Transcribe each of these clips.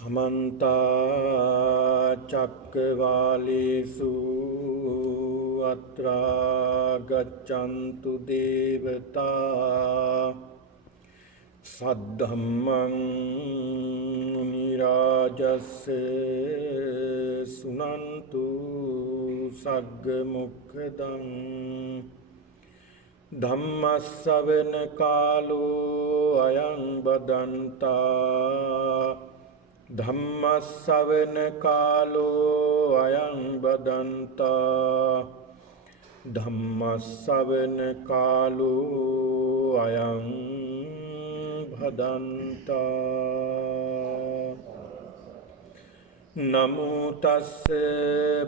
समन्ता चक्रवालेषु अत्रा गच्छन्तु देवता सद्धम्मं मुनिराजस्य सुनन्तु सग्मुखदं धम्मश्रवण कालो अयं बदन्ता धम्मश्रवण कालो अयं बदन्ता धम्मश्रवण कालो अयं भदन्ता नमो तस्से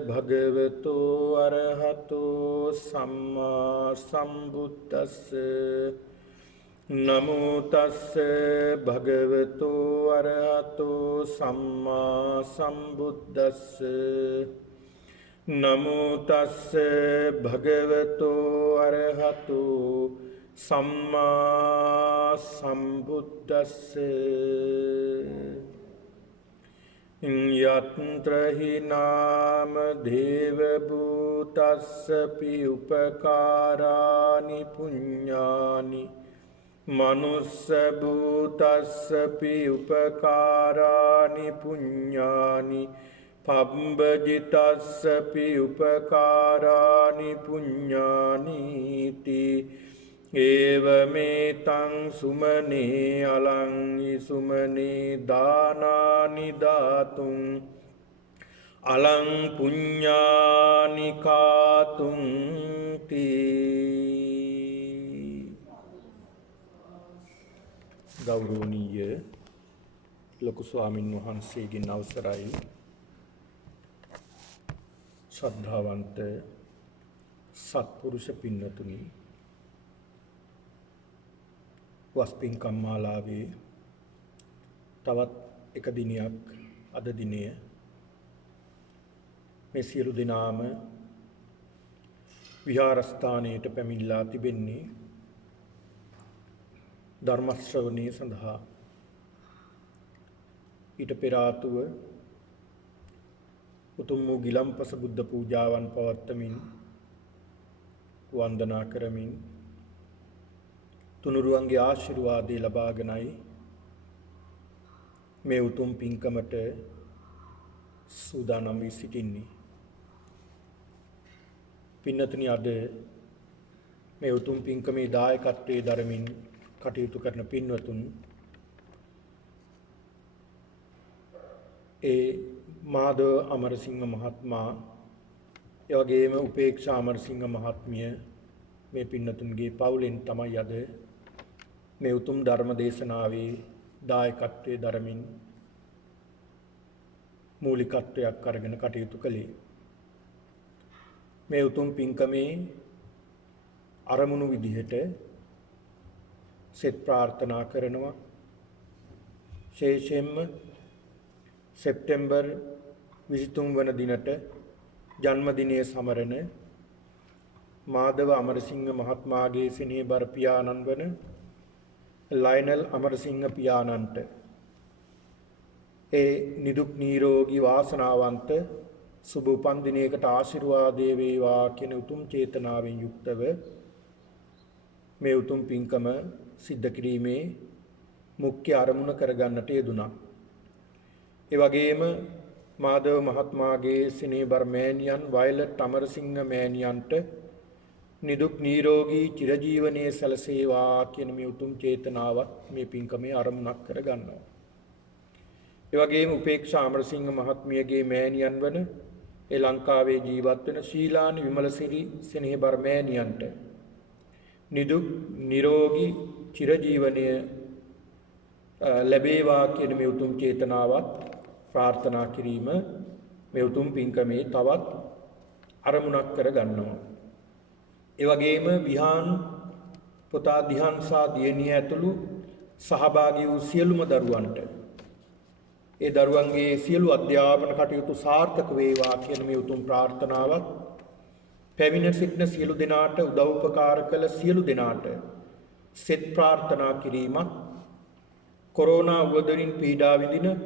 भगवतो अरहतो सम्मा सम्बुद्धस्से नमो तस्से भगवतो अरहतो सम्मा सम्बुद्धस्से नमो तस्से भगवतो अरहतो सम्मा सम्बुद्धस्से यत्र हि नाम देवभूतस्सपि उपकाराणि पुण्यानि मनुष्यभूतस्सपि उपकाराणि पुण्यानि पब्बजितस्सपि उपकाराणि पुण्यानीति एवमेतं सुमने अलं सुमने दानानि दातुं अलं पुण्यानि खातुं ति गौरवनीय ලොකු ස්වාමින් වහන්සේගෙන් අවසරයි ශ්‍රද්ධාවන්ත සත්පුරුෂ පින්නතුනි වස්පින්කම් මාලාවේ තවත් එක දිනයක් අද දිනය මේ සියලු දෙනාම විහාරස්ථානයට පැමිණලා තිබෙන්නේ ධර්ම ශ්‍රවණය සඳහා ඊට පෙර ආතුව උතුම් වූ ගිලම්පස බුද්ධ පූජාවන් පවත්වමින් වන්දනා කරමින් තුනුරුවන්ගේ ආශිර්වාදය ලබාගෙනයි මේ උතුම් පින්කමට සූදානම් වී සිටින්නේ. පින්නතුනි අද මේ උතුම් පින්කමේ දායකත්වයේ දරමින් කටයුතු කරන පින්වතුන් ඒ මාධව අමරසිංහ මහත්මයා ඒ වගේම උපේක්ෂා අමරසිංහ මහත්මිය මේ පින්නතුන්ගේ පවුලෙන් තමයි අද මේ උතුම් ධර්ම දේශනාවේ දායකත්වයේ දරමින් මූලිකත්වයක් අරගෙන කටයුතු කළේ. මේ උතුම් පින්කමේ අරමුණු විදිහට සෙත් ප්‍රාර්ථනා කරනවා. විශේෂයෙන්ම සෙප්තැම්බර් 23 වන දිනට ජන්මදිනයේ සමරන මාධව අමරසිංහ මහත්මයාගේ සෙනෙහබර පියාණන් වන ලයනල් අමරසිංහ පියාණන්ට ඒ නිදුක් නිරෝගී වාසනාවන්ත සුබ උපන් දිනයකට ආශිර්වාදේ වේවා කියන උතුම් චේතනාවෙන් යුක්තව මේ උතුම් පින්කම සිද්ධ කිරීමේ මුඛ්‍ය අරමුණ කරගන්නට යෙදුණා. ඒ වගේම මාධව මහත්මයාගේ සෙනෙහබර මෑණියන් වයලට් අමරසිංහ මෑණියන්ට නිදුක් නිරෝගී චිරජීවනයේ සැලසේවා කියන මේ උතුම් චේතනාවත් මේ පින්කමේ අරමුණක් කරගන්නවා. ඒ වගේම උපේක්ෂා අමරසිංහ මහත්මියගේ මෑණියන් වන ඒ ලංකාවේ ජීවත් වෙන ශීලානි විමලසිරි සෙනෙහබර මෑණියන්ට නිදුක් නිරෝගී චිරජීවනය ලැබේවා කියන මේ උතුම් චේතනාවත් ප්‍රාර්ථනා කිරීම මේ උතුම් පින්කමේ තවත් අරමුණක් කරගන්නවා. ඒ වගේම විහාන් පුතා දිහාන්සා දියණිය ඇතුළු සහභාගී වූ සියලුම දරුවන්ට ඒ දරුවන්ගේ සියලු අධ්‍යාපන කටයුතු සාර්ථක වේවා කියන මේ උතුම් ප්‍රාර්ථනාවත් පැමිණ සිටින සියලු දෙනාට උදව් උපකාර කළ සියලු දෙනාට සෙත් ප්‍රාර්ථනා කිරීමත් කොරෝනා උවදුරින් පීඩා විඳින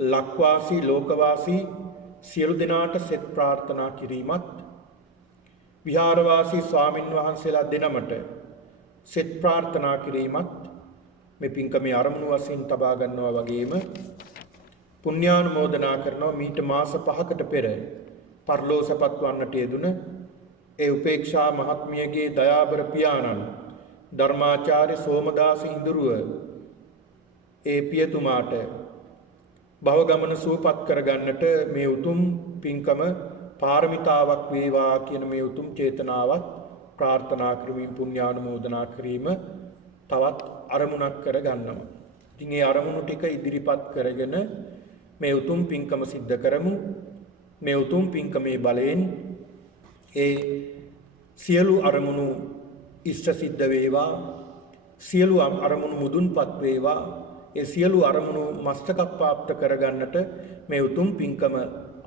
ලක්වාසී ලෝකවාසී සියලු දෙනාට සෙත් ප්‍රාර්ථනා කිරීමත් විහාරවාසී ස්වාමින් වහන්සේලා දෙනමට සෙත් ප්‍රාර්ථනා කිරීමත් මේ පින්කමේ ආරමුණු වශයෙන් තබා ගන්නවා වගේම පුණ්‍යානුමෝදනා කරනවා මීට මාස 5කට පෙර පරලෝසපත් වන්නට යෙදුන ඒ උපේක්ෂා මහත්මියගේ දයාබර පියාණන් ධර්මාචාර්ය සෝමදාස ඉඳුරුව ඒ පියතුමාට භව ගමන සුවපත් කරගන්නට මේ උතුම් පින්කම පාරමිතාවක් වේවා කියන මේ උතුම් චේතනාවත් ප්‍රාර්ථනා කරමින් පුණ්‍යානුමෝදනා කිරීම තවත් අරමුණක් කර ගන්නවා. ඉතින් ඒ අරමුණු ටික ඉදිරිපත් කරගෙන මේ උතුම් පින්කම සිද්ධ කරමු. මේ උතුම් පින්කමේ බලයෙන් ඒ සියලු අරමුණු ඉෂ්ට සිද්ධ වේවා. සියලු අරමුණු මුදුන්පත් වේවා. ඒ සියලු අරමුණු මස්තක ප්‍රාප්ත කරගන්නට මේ උතුම් පින්කම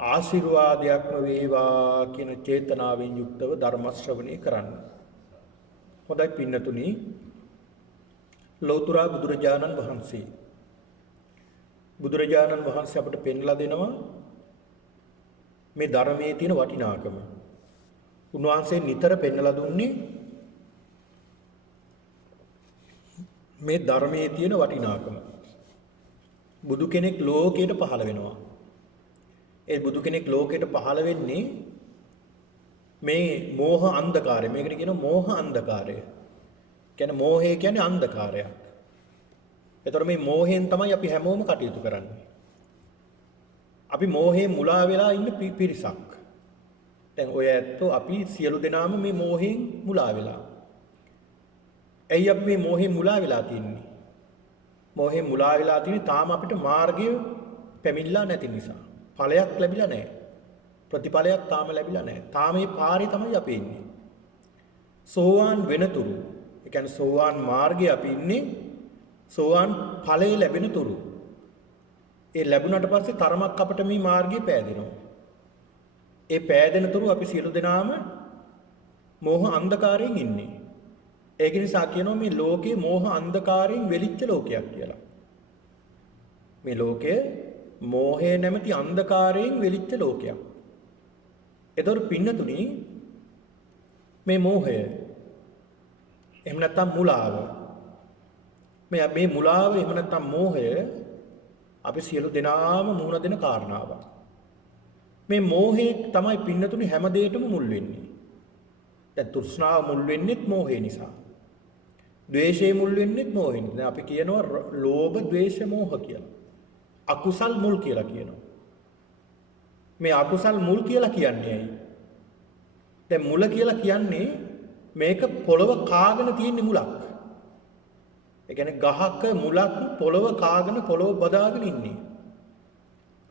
ආශිර්වාදයක්ම වේවා කියන චේතනාවෙන් යුක්තව ධර්ම ශ්‍රවණය කරන්න. හොඳයි පින්නතුනි, ලෞතර බුදුරජාණන් වහන්සේ අපට පෙන්ලා දෙනවා මේ ධර්මයේ තියෙන වටිනාකම. උන්වහන්සේ නිතර පෙන්ලා දුන්නේ මේ ධර්මයේ තියෙන වටිනාකම. බුදු කෙනෙක් ලෝකයට පහළ වෙනවා. ඒ බුදු කෙනෙක් ලෝකයට පහළ වෙන්නේ මේ මෝහ අන්ධකාරය. මේකට කියනවා මෝහ අන්ධකාරය. කියන්නේ මෝහය කියන්නේ අන්ධකාරයක්. ඒතර මේ මෝහයෙන් තමයි අපි හැමෝම කටයුතු කරන්නේ. අපි මෝහයෙන් මුලා වෙලා ඉන්න පිරිසක්. දැන් ඔය ඇත්තෝ අපි සියලු දෙනාම මේ මෝහයෙන් මුලා වෙලා. ඇයි අපි මේ මෝහයෙන් මුලා වෙලා තින්නේ? මෝහයෙන් මුලා වෙලා තින්නේ තාම අපිට මාර්ගය පැමිණලා නැති නිසා. ඵලයක් ලැබිලා නැහැ. ප්‍රතිඵලයක් තාම ලැබිලා නැහැ. තාම මේ පාරේ තමයි අපි ඉන්නේ. සෝවාන් වෙනතුරු, ඒ කියන්නේ සෝවාන් මාර්ගයේ අපි ඉන්නේ සෝවාන් ඵලය ලැබෙන තුරු. ඒ ලැබුණාට පස්සේ තරමක් අපිට මේ මාර්ගය පෑදෙනවා. ඒ පෑදෙන තුරු අපි සියලු දෙනාම මෝහ අන්ධකාරයෙන් ඉන්නේ. ඒක නිසා කියනවා මේ ලෝකේ මෝහ අන්ධකාරයෙන් වෙලිච්ච ලෝකයක් කියලා. මේ ලෝකය මෝහය නැමැති අන්ධකාරයෙන් වෙලිච්ච ලෝකයක්. ඒතර පින්නතුනි මේ මෝහය එහෙම නැත්නම් මුලාව මේ මුලාව එහෙම නැත්නම් මෝහය අපි සියලු දෙනාම මුහුණ දෙන කාරණාවක්. මේ මෝහේ තමයි පින්නතුනි හැම දෙයකම මුල් වෙන්නේ. දැන් තෘෂ්ණාව මුල් වෙන්නේත් මෝහය නිසා. ද්වේෂය මුල් වෙන්නේත් මෝහය නිසා. දැන් අපි කියනවා ලෝභ, ද්වේෂ, මෝහ කියලා. අකුසල් මුල් කියලා කියනවා. මේ අකුසල් මුල් කියලා කියන්නේ ඇයි? දැන් මුල කියලා කියන්නේ මේක පොළව කාගෙන තියෙන මුලක්. ඒ කියන්නේ ගහක මුලක් පොළව කාගෙන පොළව බදාගෙන ඉන්නේ.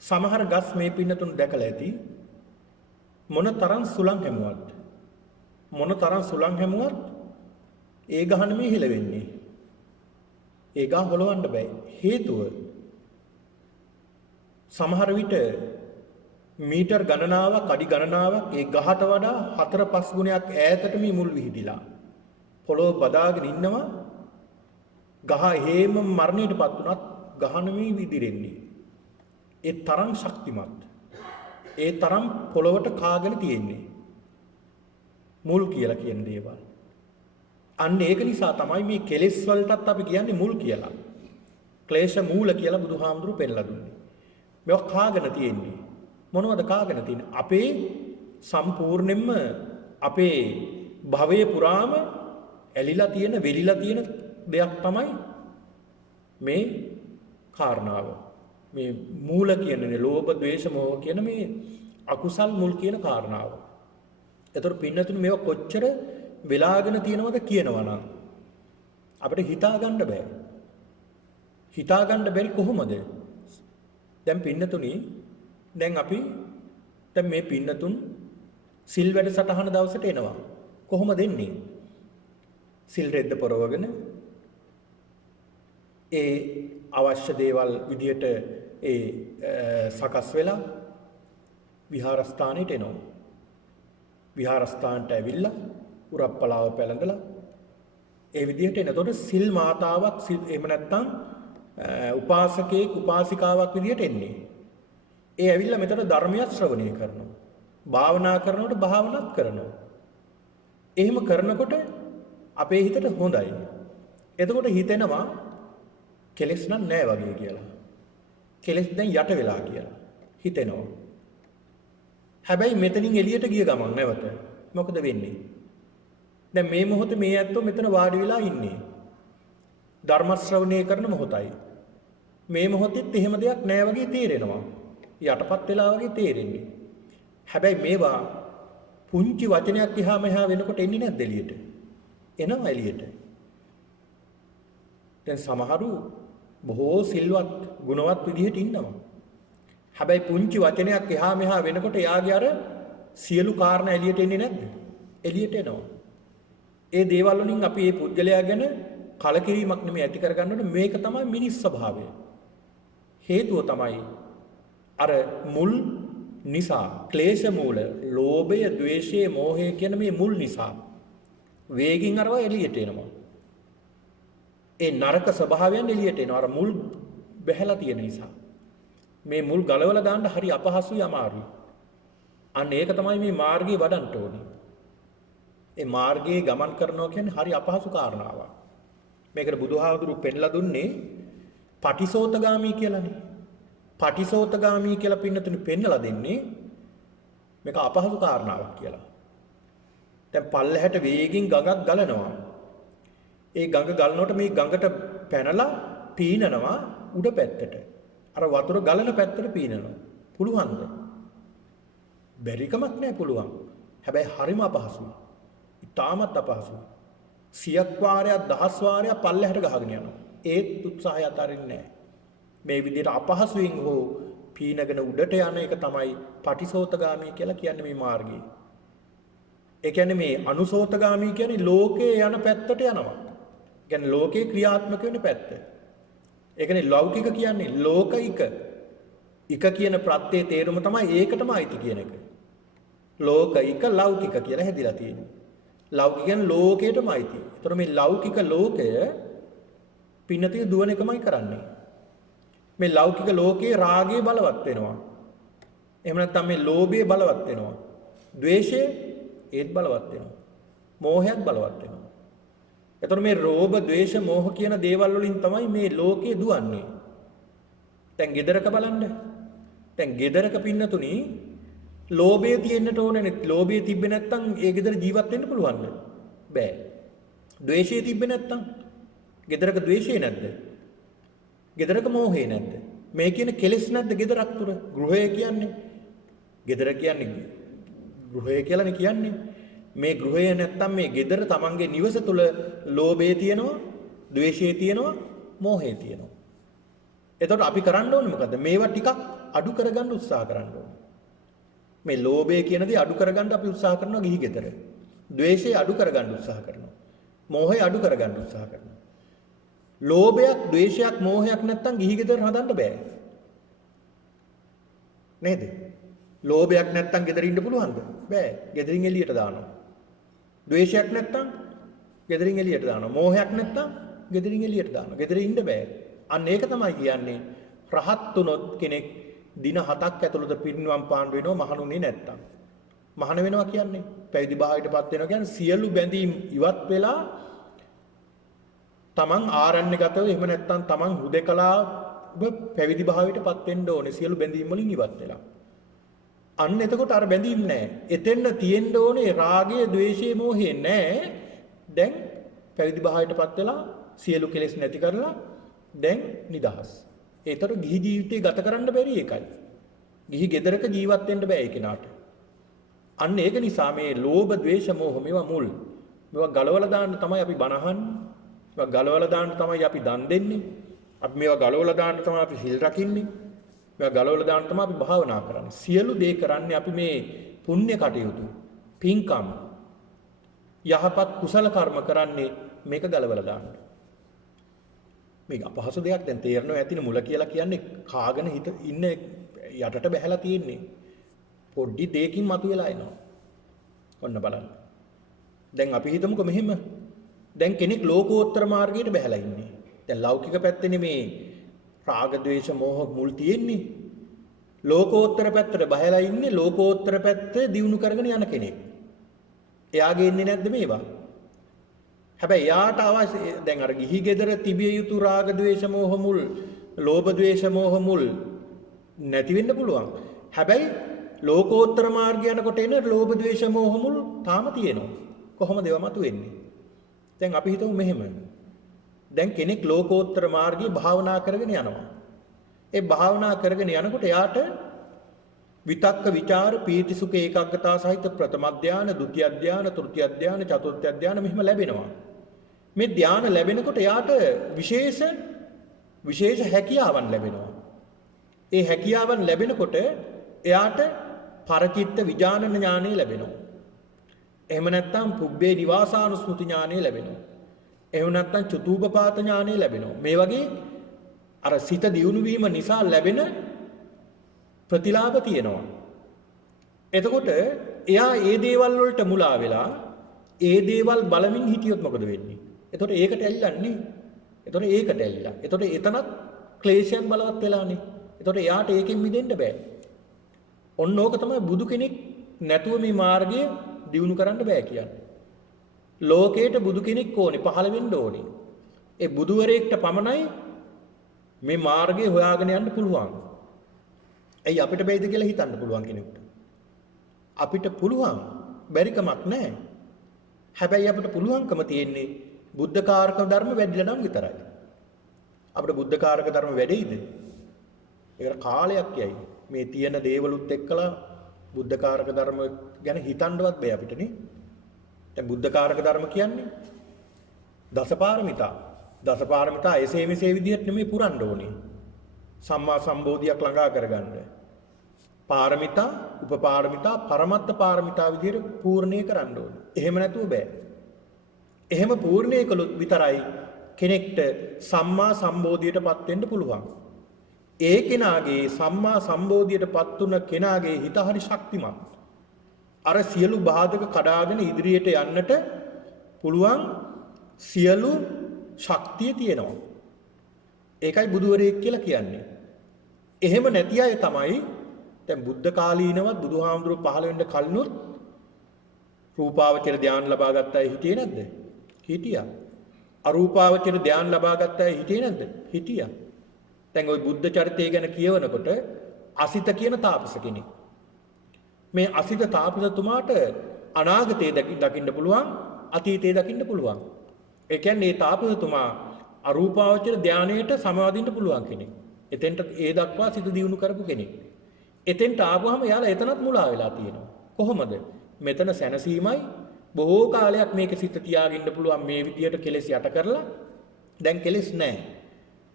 සමහර ගස් මේ පින්නතුන් දැකලා ඇති. මොන තරම් සුළං හැමුවත් ඒ ගහන මේ හිල වෙන්නේ. ඒ ගහ හොලවන්න බෑ. හේතුව සමහර විට මීටර් ගණනාවක් අඩි ගණනාවක් ඒ ගහට වඩා 4-5 ගුණයක් ඈතට මේ මුල් විහිදිලා පොළොව බදාගෙන ඉන්නවා. ගහ හේම මරණයටපත් වුණත් ගහ නෙමෙයි විදිරෙන්නේ. ඒ තරම් ශක්තිමත්. ඒ තරම් පොළොවට කාගෙන තියෙන්නේ. මුල් කියලා කියන දේවල්. අන්න ඒක නිසා තමයි මේ කෙලෙස් වලටත් අපි කියන්නේ මුල් කියලා. ක්ලේශ මූල කියලා බුදුහාමුදුරු පෙන්නලා දුන්නේ. මේවා කාගෙන තියෙන්නේ. මොනවද කාගෙන තියෙන්නේ? අපේ සම්පූර්ණයෙන්ම අපේ භවයේ පුරාම ඇලිලා තියෙන, වෙලිලා තියෙන දෙයක් තමයි මේ කාරණාව. මේ මූල කියන්නේ ලෝභ, ද්වේෂ, මෝහ කියන මේ අකුසල් මුල් කියන කාරණාව. ඒතර පින්නතුනි මේවා කොච්චර වෙලාගෙන තියෙනවද කියනවා නම් අපිට හිතා ගන්න බෑ. හිතා ගන්න බැරි කොහොමද? දැන් පින්නතුනි දැන් මේ පින්නතුන් සිල් වැඩසටහන දවසට එනවා. කොහොමද එන්නේ? සිල් රෙද්ද පොරවගෙන ඒ අවශ්‍ය දේවල් විදියට ඒ සකස් වෙලා විහාරස්ථානෙට එනවා. විහාරස්ථානට ඇවිල්ලා උරප්පලාව පැලඳලා ඒ විදිහට එනකොට සිල් මාතාවක් එහෙම නැත්නම් උපාසකෙක් උපාසිකාවක් විදිහට එන්නේ. ඒ ඇවිල්ලා මෙතන ධර්මයක් ශ්‍රවණය කරනවා. භාවනා කරනකොට භාවනාත් කරනවා. එහෙම කරනකොට අපේ හිතට හොඳයි. එතකොට හිතෙනවා කෙලෙස් නෑ වගේ කියලා. කෙලෙස් දැන් යට වෙලා කියලා හිතෙනවා. හැබැයි මෙතනින් එළියට ගිය ගමන් නැවත මොකද වෙන්නේ? දැන් මේ මොහොතේ මේ ඇත්තෝ මෙතන වාඩි වෙලා ඉන්නේ. ධර්ම ශ්‍රවණය කරන මොහොතයි. මේ මොහොතෙත් එහෙම දෙයක් නෑ වගේ තේරෙනවා. යටපත් වෙලා වගේ තේරෙන්නේ. හැබැයි මේවා පුංචි වචනයක් එහා මෙහා වෙනකොට එන්නේ නැද්ද එළියට? එනවා එළියට. දැන් සමහරු බොහෝ සිල්වත් ගුණවත් විදිහට ඉන්නවා. හැබැයි පුංචි වචනයක් එහා මෙහා වෙනකොට එයාගේ අර සියලු කාරණා එළියට එන්නේ නැද්ද? එළියට එනවා. ඒ දේවල් වලින් අපි මේ පුද්ගලයා ගැන කලකිරීමක් නෙමෙයි ඇති කරගන්න ඕනේ. මේක තමයි මිනිස් ස්වභාවය. හේතුව තමයි අර මුල් නිසා ක්ලේශ මූල ලෝභය, ද්වේෂය, මෝහය කියන මේ මුල් නිසා වේගින් අරව එළියට එනවා. ඒ නරක ස්වභාවයන් එළියට එනවා. අර මුල් බැහැලා තියෙන නිසා. මේ මුල් ගලවලා දාන්න හරි අපහසුයි අමාරුයි. අන්න ඒක තමයි මේ මාර්ගයේ වඩන්න ඕනේ. ඒ මාර්ගයේ ගමන් කරනවා කියන්නේ හරි අපහසු කාරණාවක්. මේකට බුදුහාමුදුරු පෙන්ලා දුන්නේ පටිසෝතගාමී කියලානේ. පටිසෝතගාමී කියලා පින්නතුනි පෙන්නලා දෙන්නේ මේක අපහසු කාරණාවක් කියලා. දැන් පල්ලෙහාට වේගින් ගඟක් ගලනවා. ඒ ගඟ ගලනකොට මේ ගඟට පැනලා පීනනවා උඩ පැත්තට. අර වතුර ගලන පැත්තට පීනනවා. පුළුවන්ද? බැරි කමක් නැහැ පුළුවන්. හැබැයි හරිම අපහසුයි. ඉතාමත් අපහසුයි. 100ක් වාරයක් 1000 වාරයක් පල්ලෙහාට ගහගෙන යනවා. ඒත් උත්සාහය අතරින්නේ නැහැ. මේ විදිහට අපහසුයෙන් හෝ පීනගෙන උඩට යන එක තමයි පටිසෝතගාමී කියලා කියන්නේ මේ මාර්ගය. ඒ කියන්නේ මේ අනුසෝතගාමී කියන්නේ ලෝකේ යන පැත්තට යනවා. කියන්නේ ලෝකේ ක්‍රියාත්මක වෙන පැත්ත. ඒ කියන්නේ ලෞකික කියන්නේ ලෝකයික. ඉක කියන ප්‍රත්‍යයේ තේරුම තමයි ඒකටම අයිති කියන එක. ලෝකයික ලෞකික කියලා හැදිලා තියෙනවා. ලෞකික කියන්නේ ලෝකයටම අයිති. ඒතර මේ ලෞකික ලෝකය පින්නතිය දුවන එකමයි කරන්නේ. මේ ලෞකික ලෝකයේ රාගය බලවත් වෙනවා. එහෙම නැත්නම් මේ ලෝභය බලවත් වෙනවා. ද්වේෂය ඒත් බලවත් වෙනවා. මෝහයත් බලවත් වෙනවා. එතකොට මේ රෝභ, ද්වේෂ, මෝහ කියන දේවල් වලින් තමයි මේ ලෝකේ දුවන්නේ. දැන් ගෙදරක බලන්න. දැන් ගෙදරක පින්නතුණි ලෝභය තියෙන්නට ඕනේ. ලෝභය තිබ්බේ නැත්නම් ඒ ගෙදර ජීවත් වෙන්න පුළුවන්ද? බෑ. ද්වේෂය තිබ්බේ නැත්නම් ගෙදරක ද්වේෂය නැද්ද? ගෙදරක මෝහය නැද්ද? මේ කියන කෙලෙස් නැද්ද ගෙදරක් තුර? ගෘහය කියන්නේ. ගෙදර කියන්නේ ගෘහය කියලානේ කියන්නේ. මේ ගෘහය නැත්තම් මේ ගෙදර තමන්ගේ නිවස තුල ලෝභය තියෙනවා, ද්වේෂය තියෙනවා, මෝහය තියෙනවා. එතකොට අපි කරන්න ඕනේ මොකද්ද? මේවා ටිකක් අඩු කරගන්න උත්සාහ කරන්න ඕනේ. මේ ලෝභය කියන දේ අඩු කරගන්න අපි උත්සාහ කරනවා ගිහි ගෙදර. ද්වේෂය අඩු කරගන්න උත්සාහ කරනවා. මෝහය අඩු කරගන්න උත්සාහ කරනවා. ලෝභයක්, ද්වේෂයක්, මෝහයක් නැත්තම් ගිහි ගෙදර හදන්න බෑ. නේද? ලෝභයක් නැත්තම් ගෙදර ඉන්න පුළුවන්ද? බෑ. ගෙදරින් එළියට දානවා. ද්වේෂයක් නැත්තම් ගෙදරින් එළියට දානවා. මෝහයක් නැත්තම් ගෙදරින් එළියට දානවා. ගෙදර ඉන්න බෑ. අන්න ඒක තමයි කියන්නේ රහත් වුණොත් කෙනෙක් දින 7ක් ඇතුළත පිරිනිවන් පාන්න වෙනවා මහණුනේ නැත්තම්. මහණ වෙනවා කියන්නේ පැවිදි භාවයටපත් වෙනවා කියන්නේ සියලු බැඳීම් ඉවත් වෙලා තමන් ආරණ්‍යගතව එහෙම නැත්තම් තමන් හුදකලාව පැවිදි භාවයටපත් වෙන්න ඕනේ සියලු බැඳීම් වලින් ඉවත් වෙලා. අන්න එතකොට අර බැඳීම් නැහැ. එතෙන්න තියෙන්න ඕනේ රාගය, ද්වේෂය, මෝහය නැහැ. දැන් පැවිදි භාවයටපත් වෙලා සියලු කෙලෙස් නැති කරලා දැන් නිදහස්. ඒතර ගිහි ජීවිතේ ගත කරන්න බැරි එකයි. ගිහි ගෙදරක ජීවත් වෙන්න බෑ ඒ කෙනාට. අන්න ඒක නිසා මේ ලෝභ, ද්වේෂ, මෝහ මේවා මුල්. මේවා ගලවලා දාන්න තමයි අපි බණ අහන්නේ. මේවා ගලවලා දාන්න තමයි අපි දන් දෙන්නේ. අපි මේවා ගලවලා දාන්න තමයි අපි සිල් රකින්නේ. මේවා ගලවලා දාන්න තමයි අපි භාවනා කරන්නේ. සියලු දේ කරන්නේ අපි මේ පුණ්‍ය කටයුතු, පින්කම්, යහපත් කුසල කර්ම කරන්නේ මේක ගලවලා දාන්න. මේක අපහසු දෙයක් දැන් තේරෙනවා ඇතිනේ මුල කියලා කියන්නේ කාගෙන හිත ඉන්න යටට බහැලා තියෙන්නේ. පොඩි දෙයකින් මතුවලා එනවා. ඔන්න බලන්න. දැන් අපි හිතමුකෝ මෙහෙම. දැන් කෙනෙක් ලෝකෝත්තර මාර්ගයට බහැලා ඉන්නේ. දැන් ලෞකික පැත්තේ මේ රාග, ද්වේෂ, මෝහ මුල් තියෙන්නේ. ලෝකෝත්තර පැත්තට බහැලා ඉන්නේ ලෝකෝත්තර පැත්ත දියුණු කරගෙන යන කෙනෙක්. එයාගේ ඉන්නේ නැද්ද මේවා? හැබැයි යාට අවශ්‍ය දැන් අර ගිහි ගෙදර තිබිය යුතු රාග ద్వේෂ මෝහ මුල්, ලෝභ ద్వේෂ මෝහ මුල් නැති වෙන්න පුළුවන්. හැබැයි ලෝකෝත්තර මාර්ගය යනකොට එන ලෝභ ద్వේෂ මෝහ මුල් තාම තියෙනවා. කොහොමද ඒවා මතුවෙන්නේ? දැන් අපි හිතමු මෙහෙම. දැන් කෙනෙක් ලෝකෝත්තර මාර්ගයේ භාවනා කරගෙන යනවා. ඒ භාවනා කරගෙන යනකොට යාට විතක්ක ਵਿਚාර පීති සුඛ ඒකාග්‍රතාව සහිත ප්‍රථම ධානය, ဒုတိ ය ධානය, තෘතිය ධානය, චතුර්ථ ධානය මෙහිම ලැබෙනවා. මේ ධානය ලැබෙනකොට යාට විශේෂ හැකියාවන් ලැබෙනවා. ඒ හැකියාවන් ලැබෙනකොට එයාට පරචිත්ත විඥාන ඥානෙ ලැබෙනවා. එහෙම නැත්නම් පුබ්බේ නිවාසානුස්මෘති ඥානෙ ලැබෙනවා. එහෙම නැත්නම් චතුූපපාත ඥානෙ ලැබෙනවා. මේ වගේ අර සිත දියුණු වීම නිසා ලැබෙන ප්‍රතිලාභ තියෙනවා. එතකොට එයා ඒ දේවල් වලට මුලා වෙලා ඒ දේවල් බලමින් හිටියොත් මොකද වෙන්නේ? එතකොට ඒකට ඇල්ලන්නේ. එතකොට ඒකට ඇල්ලලා. එතකොට එතනත් ක්ලේශයන් බලවත් වෙලානේ. එතකොට එයාට ඒකෙන් මිදෙන්න බෑ. ඔන්න ඕක තමයි බුදු කෙනෙක් නැතුව මේ මාර්ගය දියුණු කරන්න බෑ කියන්නේ. ලෝකේට බුදු කෙනෙක් ඕනේ, පහළ වෙන්න ඕනේ. ඒ බුදුවරයෙක්ට පමණයි මේ මාර්ගය හොයාගෙන යන්න පුළුවන්. ඇයි අපිට බැයිද කියලා හිතන්න පුළුවන් කෙනෙකුට? අපිට පුළුවන්, බැරිකමක් නැහැ. හැබැයි අපිට පුළුවන්කම තියෙන්නේ බුද්ධකාරක ධර්ම වැඩිලා නම් විතරයි. අපිට බුද්ධකාරක ධර්ම වැඩෙයිද? ඒකට කාලයක් යයි. මේ තියෙන දේවලුත් එක්කලා බුද්ධකාරක ධර්ම ගැන හිතන්නවත් බෑ අපිට නේ. දැන් බුද්ධකාරක ධර්ම කියන්නේ දසපාරමිතා. දසපාරමිතා එසේ මෙසේ විදිහට නෙමෙයි පුරන්න ඕනේ. සම්මා සම්බෝධියක් ළඟා කරගන්න. පාරමිතා, උපපාරමිතා, පරමත්ත පාරමිතා විදිහට පූර්ණේ කරන්න ඕනේ. එහෙම නැතුව බෑ. එහෙම පූර්ණේ කළොත් විතරයි කෙනෙක්ට සම්මා සම්බෝධියටපත් වෙන්න පුළුවන්. ඒ කෙනාගේ සම්මා සම්බෝධියටපත් වුණ කෙනාගේ හිත හරි ශක්තිමත්. අර සියලු බාධක කඩාගෙන ඉදිරියට යන්නට පුළුවන් සියලු ශක්තිය තියෙනවා. ඒකයි බුදුවරයෙක් කියලා කියන්නේ. එහෙම නැති අය තමයි දැන් බුද්ධ කාලීනවත් බුදුහාමුදුරුවෝ පහළ වෙන්න කලිනුත් රූපාවචර ධානය ලබා ගත්ත අය හිටියේ නැද්ද? හිටියා. අරූපාවචර ධානය ලබා ගත්ත අය හිටියේ නැද්ද? හිටියා. දැන් ওই බුද්ධ චරිතය ගැන කියවනකොට අසිත කියන තාපස කෙනෙක්. මේ අසිත තාපසතුමාට අනාගතේ දකින්න පුළුවන්, අතීතේ දකින්න පුළුවන්. ඒ කියන්නේ මේ තාපසතුමා අරූපාවචර ධානයට සමවදින්න පුළුවන් කෙනෙක්. එතෙන්ට ඒ දක්වා සිත දියුණු කරපු කෙනෙක්. එතෙන්ට ආවම යාලා එතනත් මුලා වෙලා තියෙනවා. කොහොමද? මෙතන සැනසීමයි බොහෝ කාලයක් මේක සිත තියාගෙන පුළුවන් මේ විදියට කෙලෙස් යට කරලා දැන් කෙලෙස් නැහැ.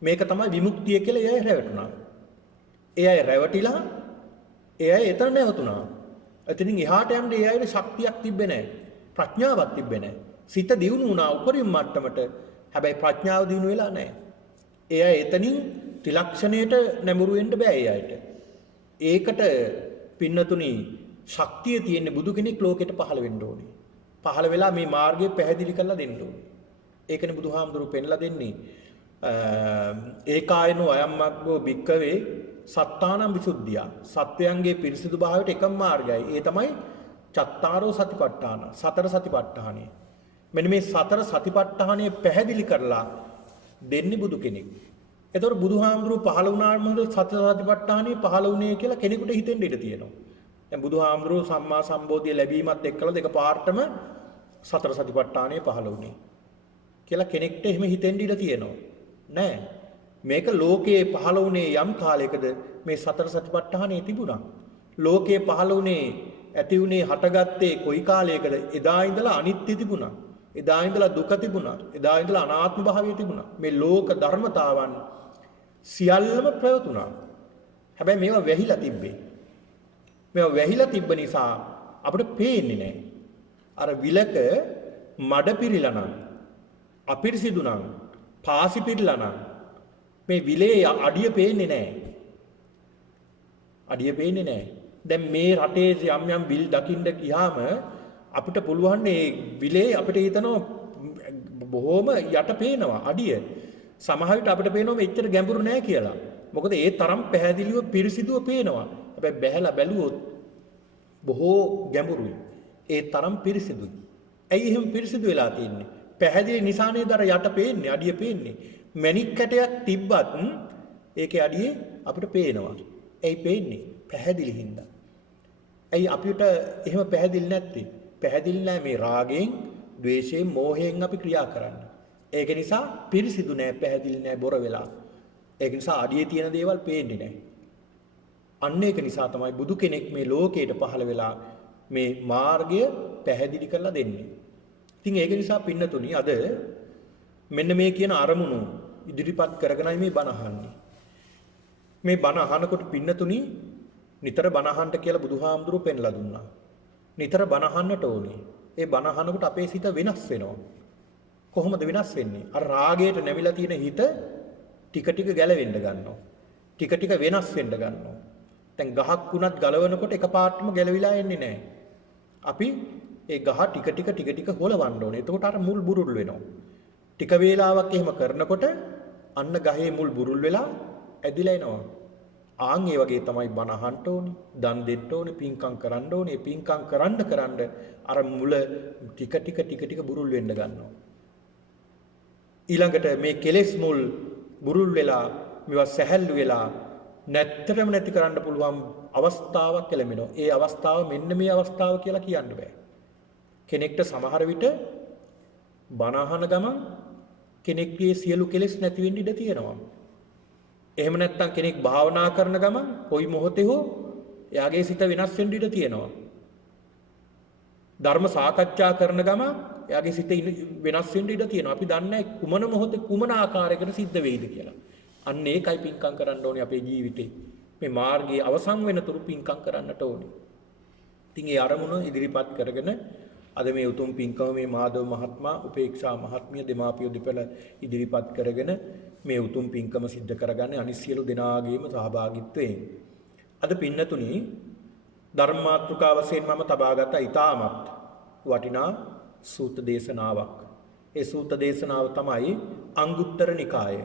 මේක තමයි විමුක්තිය කියලා එයා රැවටුණා. එයා රැවටිලා එයා එතන නැවතුණා. එතනින් එහාට යන්න එයාට ශක්තියක් තිබ්බේ නැහැ. ප්‍රඥාවක් තිබ්බේ නැහැ. සිත දියුණු වුණා උපරිම මට්ටමට. හැබැයි ප්‍රඥාව දියුණු වෙලා නැහැ. එයා එතනින් ත්‍රිලක්ෂණයට නැඹුරු වෙන්න බෑ එයාට. ඒකට පින්නතුනි ශක්තිය තියෙන්නේ බුදු කෙනෙක් ලෝකෙට පහළ වෙන්න ඕනේ. පහළ වෙලා මේ මාර්ගය පැහැදිලි කරලා දෙන්න ඕනේ. ඒකනේ බුදුහාමුදුරුවෝ පෙන්ලා දෙන්නේ. ඒකායනෝ අයම්මග්ගෝ භික්කවේ සත්තානම් විසුද්ධිය. සත්වයන්ගේ පිරිසිදු භාවයට එකම මාර්ගයයි. ඒ තමයි චත්තාරෝ සතිපට්ඨාන. සතර සතිපට්ඨානය. මෙන්න මේ සතර සතිපට්ඨානය පැහැදිලි කරලා දෙන්නේ බුදු කෙනෙක්. එතකොට බුදුහාමුදුරුවෝ පහළ වුණාම සතර සතිපට්ඨානය පහළ වුණේ කියලා කෙනෙකුට හිතෙන්න ඉඩ තියෙනවා. දැන් බුදුහාමුදුරුවෝ සම්මා සම්බෝධිය ලැබීමත් එක්කලා දෙකපාරටම සතර සතිපට්ඨානය පහළ වුණේ කියලා කෙනෙක්ට එහෙම හිතෙන්න ඉඩ තියෙනවා. නෑ. මේක ලෝකයේ පහළ වුණේ යම් කාලයකද මේ සතර සතිපට්ඨානය තිබුණා. ලෝකයේ පහළ වුණේ ඇති වුණේ හටගත්තේ කොයි කාලයකද? එදා ඉඳලා අනිත්‍ය තිබුණා. එදා ඉඳලා දුක තිබුණා. එදා ඉඳලා අනාත්ම භාවය තිබුණා. මේ ලෝක ධර්මතාවන් සියල්ලම ප්‍රවතුණා. හැබැයි මේවා වැහිලා තිබ්බේ. මේවා වැහිලා තිබ්බ නිසා අපිට පේන්නේ නැහැ. අර විලක මඩ පිරීලා නම් අපිරිසිදු නම් පාසි පිරීලා නම් මේ විලේ අඩිය පේන්නේ නැහැ. අඩිය පේන්නේ නැහැ. දැන් මේ රටේ යම් යම් විල් දකින්න ගියාම අපිට පුළුවන් මේ විලේ අපිට හිතනවා බොහොම යට පේනවා අඩිය. සමහර විට අපිට පේනවා මෙච්චර ගැඹුරු නෑ කියලා. මොකද ඒ තරම් පැහැදිලිව පිරිසිදුව පේනවා. හැබැයි බැහැලා බැලුවොත් බොහෝ ගැඹුරුයි. ඒ තරම් පිරිසිදුයි. ඇයි එහෙම පිරිසිදු වෙලා තියෙන්නේ? පැහැදිලි නිසා නේද අර යට පේන්නේ, අඩිය පේන්නේ. මැණික් කැටයක් තිබ්බත් ඒකේ අඩියේ අපිට පේනවා. ඇයි පේන්නේ? පැහැදිලි හින්දා. ඇයි අපිට එහෙම පැහැදිලි නැත්තේ? පැහැදිලි නැහැ මේ රාගයෙන්, ද්වේෂයෙන්, මෝහයෙන් අපි ක්‍රියා කරන්නේ. ඒක නිසා පිරිසිදු නැහැ, පැහැදිලි නැහැ, බොර වෙලා. ඒක නිසා අඩියේ තියෙන දේවල් පේන්නේ නැහැ. අන්න ඒක නිසා තමයි බුදු කෙනෙක් මේ ලෝකයට පහළ වෙලා මේ මාර්ගය පැහැදිලි කරලා දෙන්නේ. ඉතින් ඒක නිසා පින්නතුනි අද මෙන්න මේ කියන අරමුණු ඉදිරිපත් කරගෙනයි මේ බණ අහන්නේ. මේ බණ අහනකොට පින්නතුනි නිතර බණ අහන්න කියලා බුදුහාමුදුරුවෝ පෙන්ලා දුන්නා. නිතර බණ අහන්නට ඕනේ. ඒ බණ අහනකොට අපේ සිත වෙනස් වෙනවා. කොහොමද වෙනස් වෙන්නේ? අර රාගයට නැමිලා තියෙන හිත ටික ටික ගැලවෙන්න ගන්නවා. ටික ටික වෙනස් වෙන්න ගන්නවා. දැන් ගහක් වුණත් ගලවනකොට එකපාරටම ගැලවිලා එන්නේ නැහැ. අපි ඒ ගහ ටික ටික හොලවන්න ඕනේ. එතකොට අර මුල් බුරුල් වෙනවා. ටික වේලාවක් එහෙම කරනකොට අන්න ගහේ මුල් බුරුල් වෙලා ඇදිලා එනවා. ආන් ඒ වගේ තමයි බණ අහන්න ඕනේ, දන් දෙන්න ඕනේ, පින්කම් කරන්න ඕනේ. පින්කම් කරන්න අර මුල ටික ටික බුරුල් වෙන්න ගන්නවා. ඊළඟට මේ කෙලෙස් මුල් බුරුල් වෙලා මේවා සැහැල්ලු වෙලා නැත්තරම නැති කරන්න පුළුවන් අවස්ථාවක් ලැබෙනවා. ඒ අවස්ථාව මෙන්න මේ අවස්ථාව කියලා කියන්න බෑ. කෙනෙක්ට සමහර විට බණ අහන ගමන් කෙනෙක්ගේ සියලු කෙලෙස් නැති වෙන්න ඉඩ තියෙනවා. එහෙම නැත්නම් කෙනෙක් භාවනා කරන ගමන් කොයි මොහොතේ හෝ එයාගේ සිත වෙනස් වෙන්න ඉඩ තියෙනවා. ධර්ම සාකච්ඡා කරන ගමන් එයාගේ සිත වෙනස් වෙන්න ඉඩ තියෙනවා. අපි දන්නේ කුමන මොහොතේ කුමන ආකාරයකට සිද්ධ වෙයිද කියලා. අන්න ඒකයි පින්කම් කරන්න ඕනේ අපේ ජීවිතේ. මේ මාර්ගයේ අවසන් වෙනතුරු පින්කම් කරන්නට ඕනේ. ඉතින් ඒ අරමුණ ඉදිරිපත් කරගෙන අද මේ උතුම් පින්කම මේ මාධව මහත්මයා, උපේක්ෂා මහත්මිය දෙමාපියෝ දෙපළ ඉදිරිපත් කරගෙන මේ උතුම් පින්කම සිද්ධ කරගන්නේ අනිත් සියලු දෙනාගේම සහභාගීත්වයෙන්. අද පින්නතුනි ධර්ම මාතෘකා වශයෙන් මම තබාගත් ඊ타මත් වටිනා සූත්‍ර දේශනාවක්. ඒ සූත්‍ර දේශනාව තමයි අංගුත්තර නිකාය.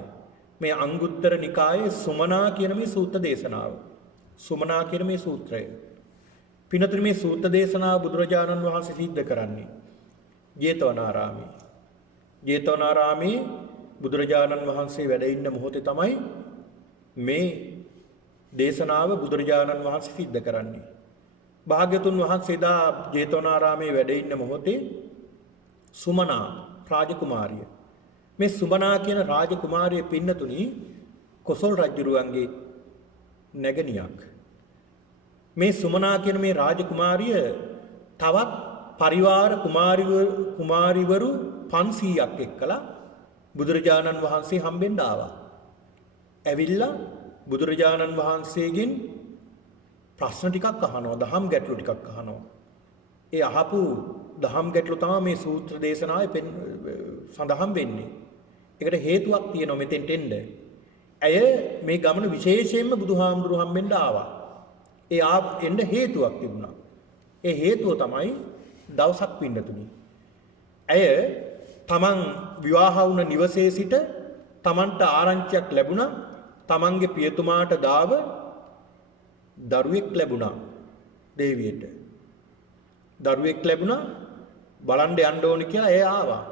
මේ අංගුත්තර නිකායේ සුමනා කියන මේ සූත්‍ර දේශනාව. සුමනා කියන මේ සූත්‍රය. පින්නතුනි මේ සූත්‍ර දේශනාව බුදුරජාණන් වහන්සේ සිද්ධ කරන්නේ ජේතවනාරාමයේ. ජේතවනාරාමයේ බුදුරජාණන් වහන්සේ වැඩ ඉන්න මොහොතේ තමයි මේ දේශනාව බුදුරජාණන් වහන්සේ සිද්ධ කරන්නේ. භාග්‍යතුන් වහන්සේ දා ජේතවනාරාමයේ වැඩ ඉන්න මොහොතේ සුමනා රාජකුමාරිය, මේ සුමනා කියන රාජකුමාරිය පින්නතුනි කොසල් රජුරුවන්ගේ නැගණියක්. මේ සුමනා කියන මේ රාජකුමාරිය තවත් පරිවාර කුමාරිවරු 500ක් එක්කලා බුදුරජාණන් වහන්සේ හම්බෙන්න ආවා. ඇවිල්ලා බුදුරජාණන් වහන්සේගෙන් ප්‍රශ්න ටිකක් අහනවා, දහම් ගැටළු ටිකක් අහනවා. ඒ අහපු දහම් ගැටළු තමයි මේ සූත්‍ර දේශනාවේ සඳහන් වෙන්නේ. ඒකට හේතුවක් තියෙනවා මෙතෙන්ට එන්න. ඇය මේ ගමන විශේෂයෙන්ම බුදුහාමුදුරු හම්බෙන්න ආවා. ඒ එන්න හේතුවක් තිබුණා. ඒ හේතුව තමයි දවසක් පින්නතුනි. ඇය තමන් විවාහ වුණ නිවසේ සිට තමන්ට ආරංචියක් ලැබුණා. තමන්ගේ පියතුමාට දාව දරුවෙක් ලැබුණා දේවියට. දරුවෙක් ලැබුණා බලන්න යන්න ඕනි කියලා එයා ආවා.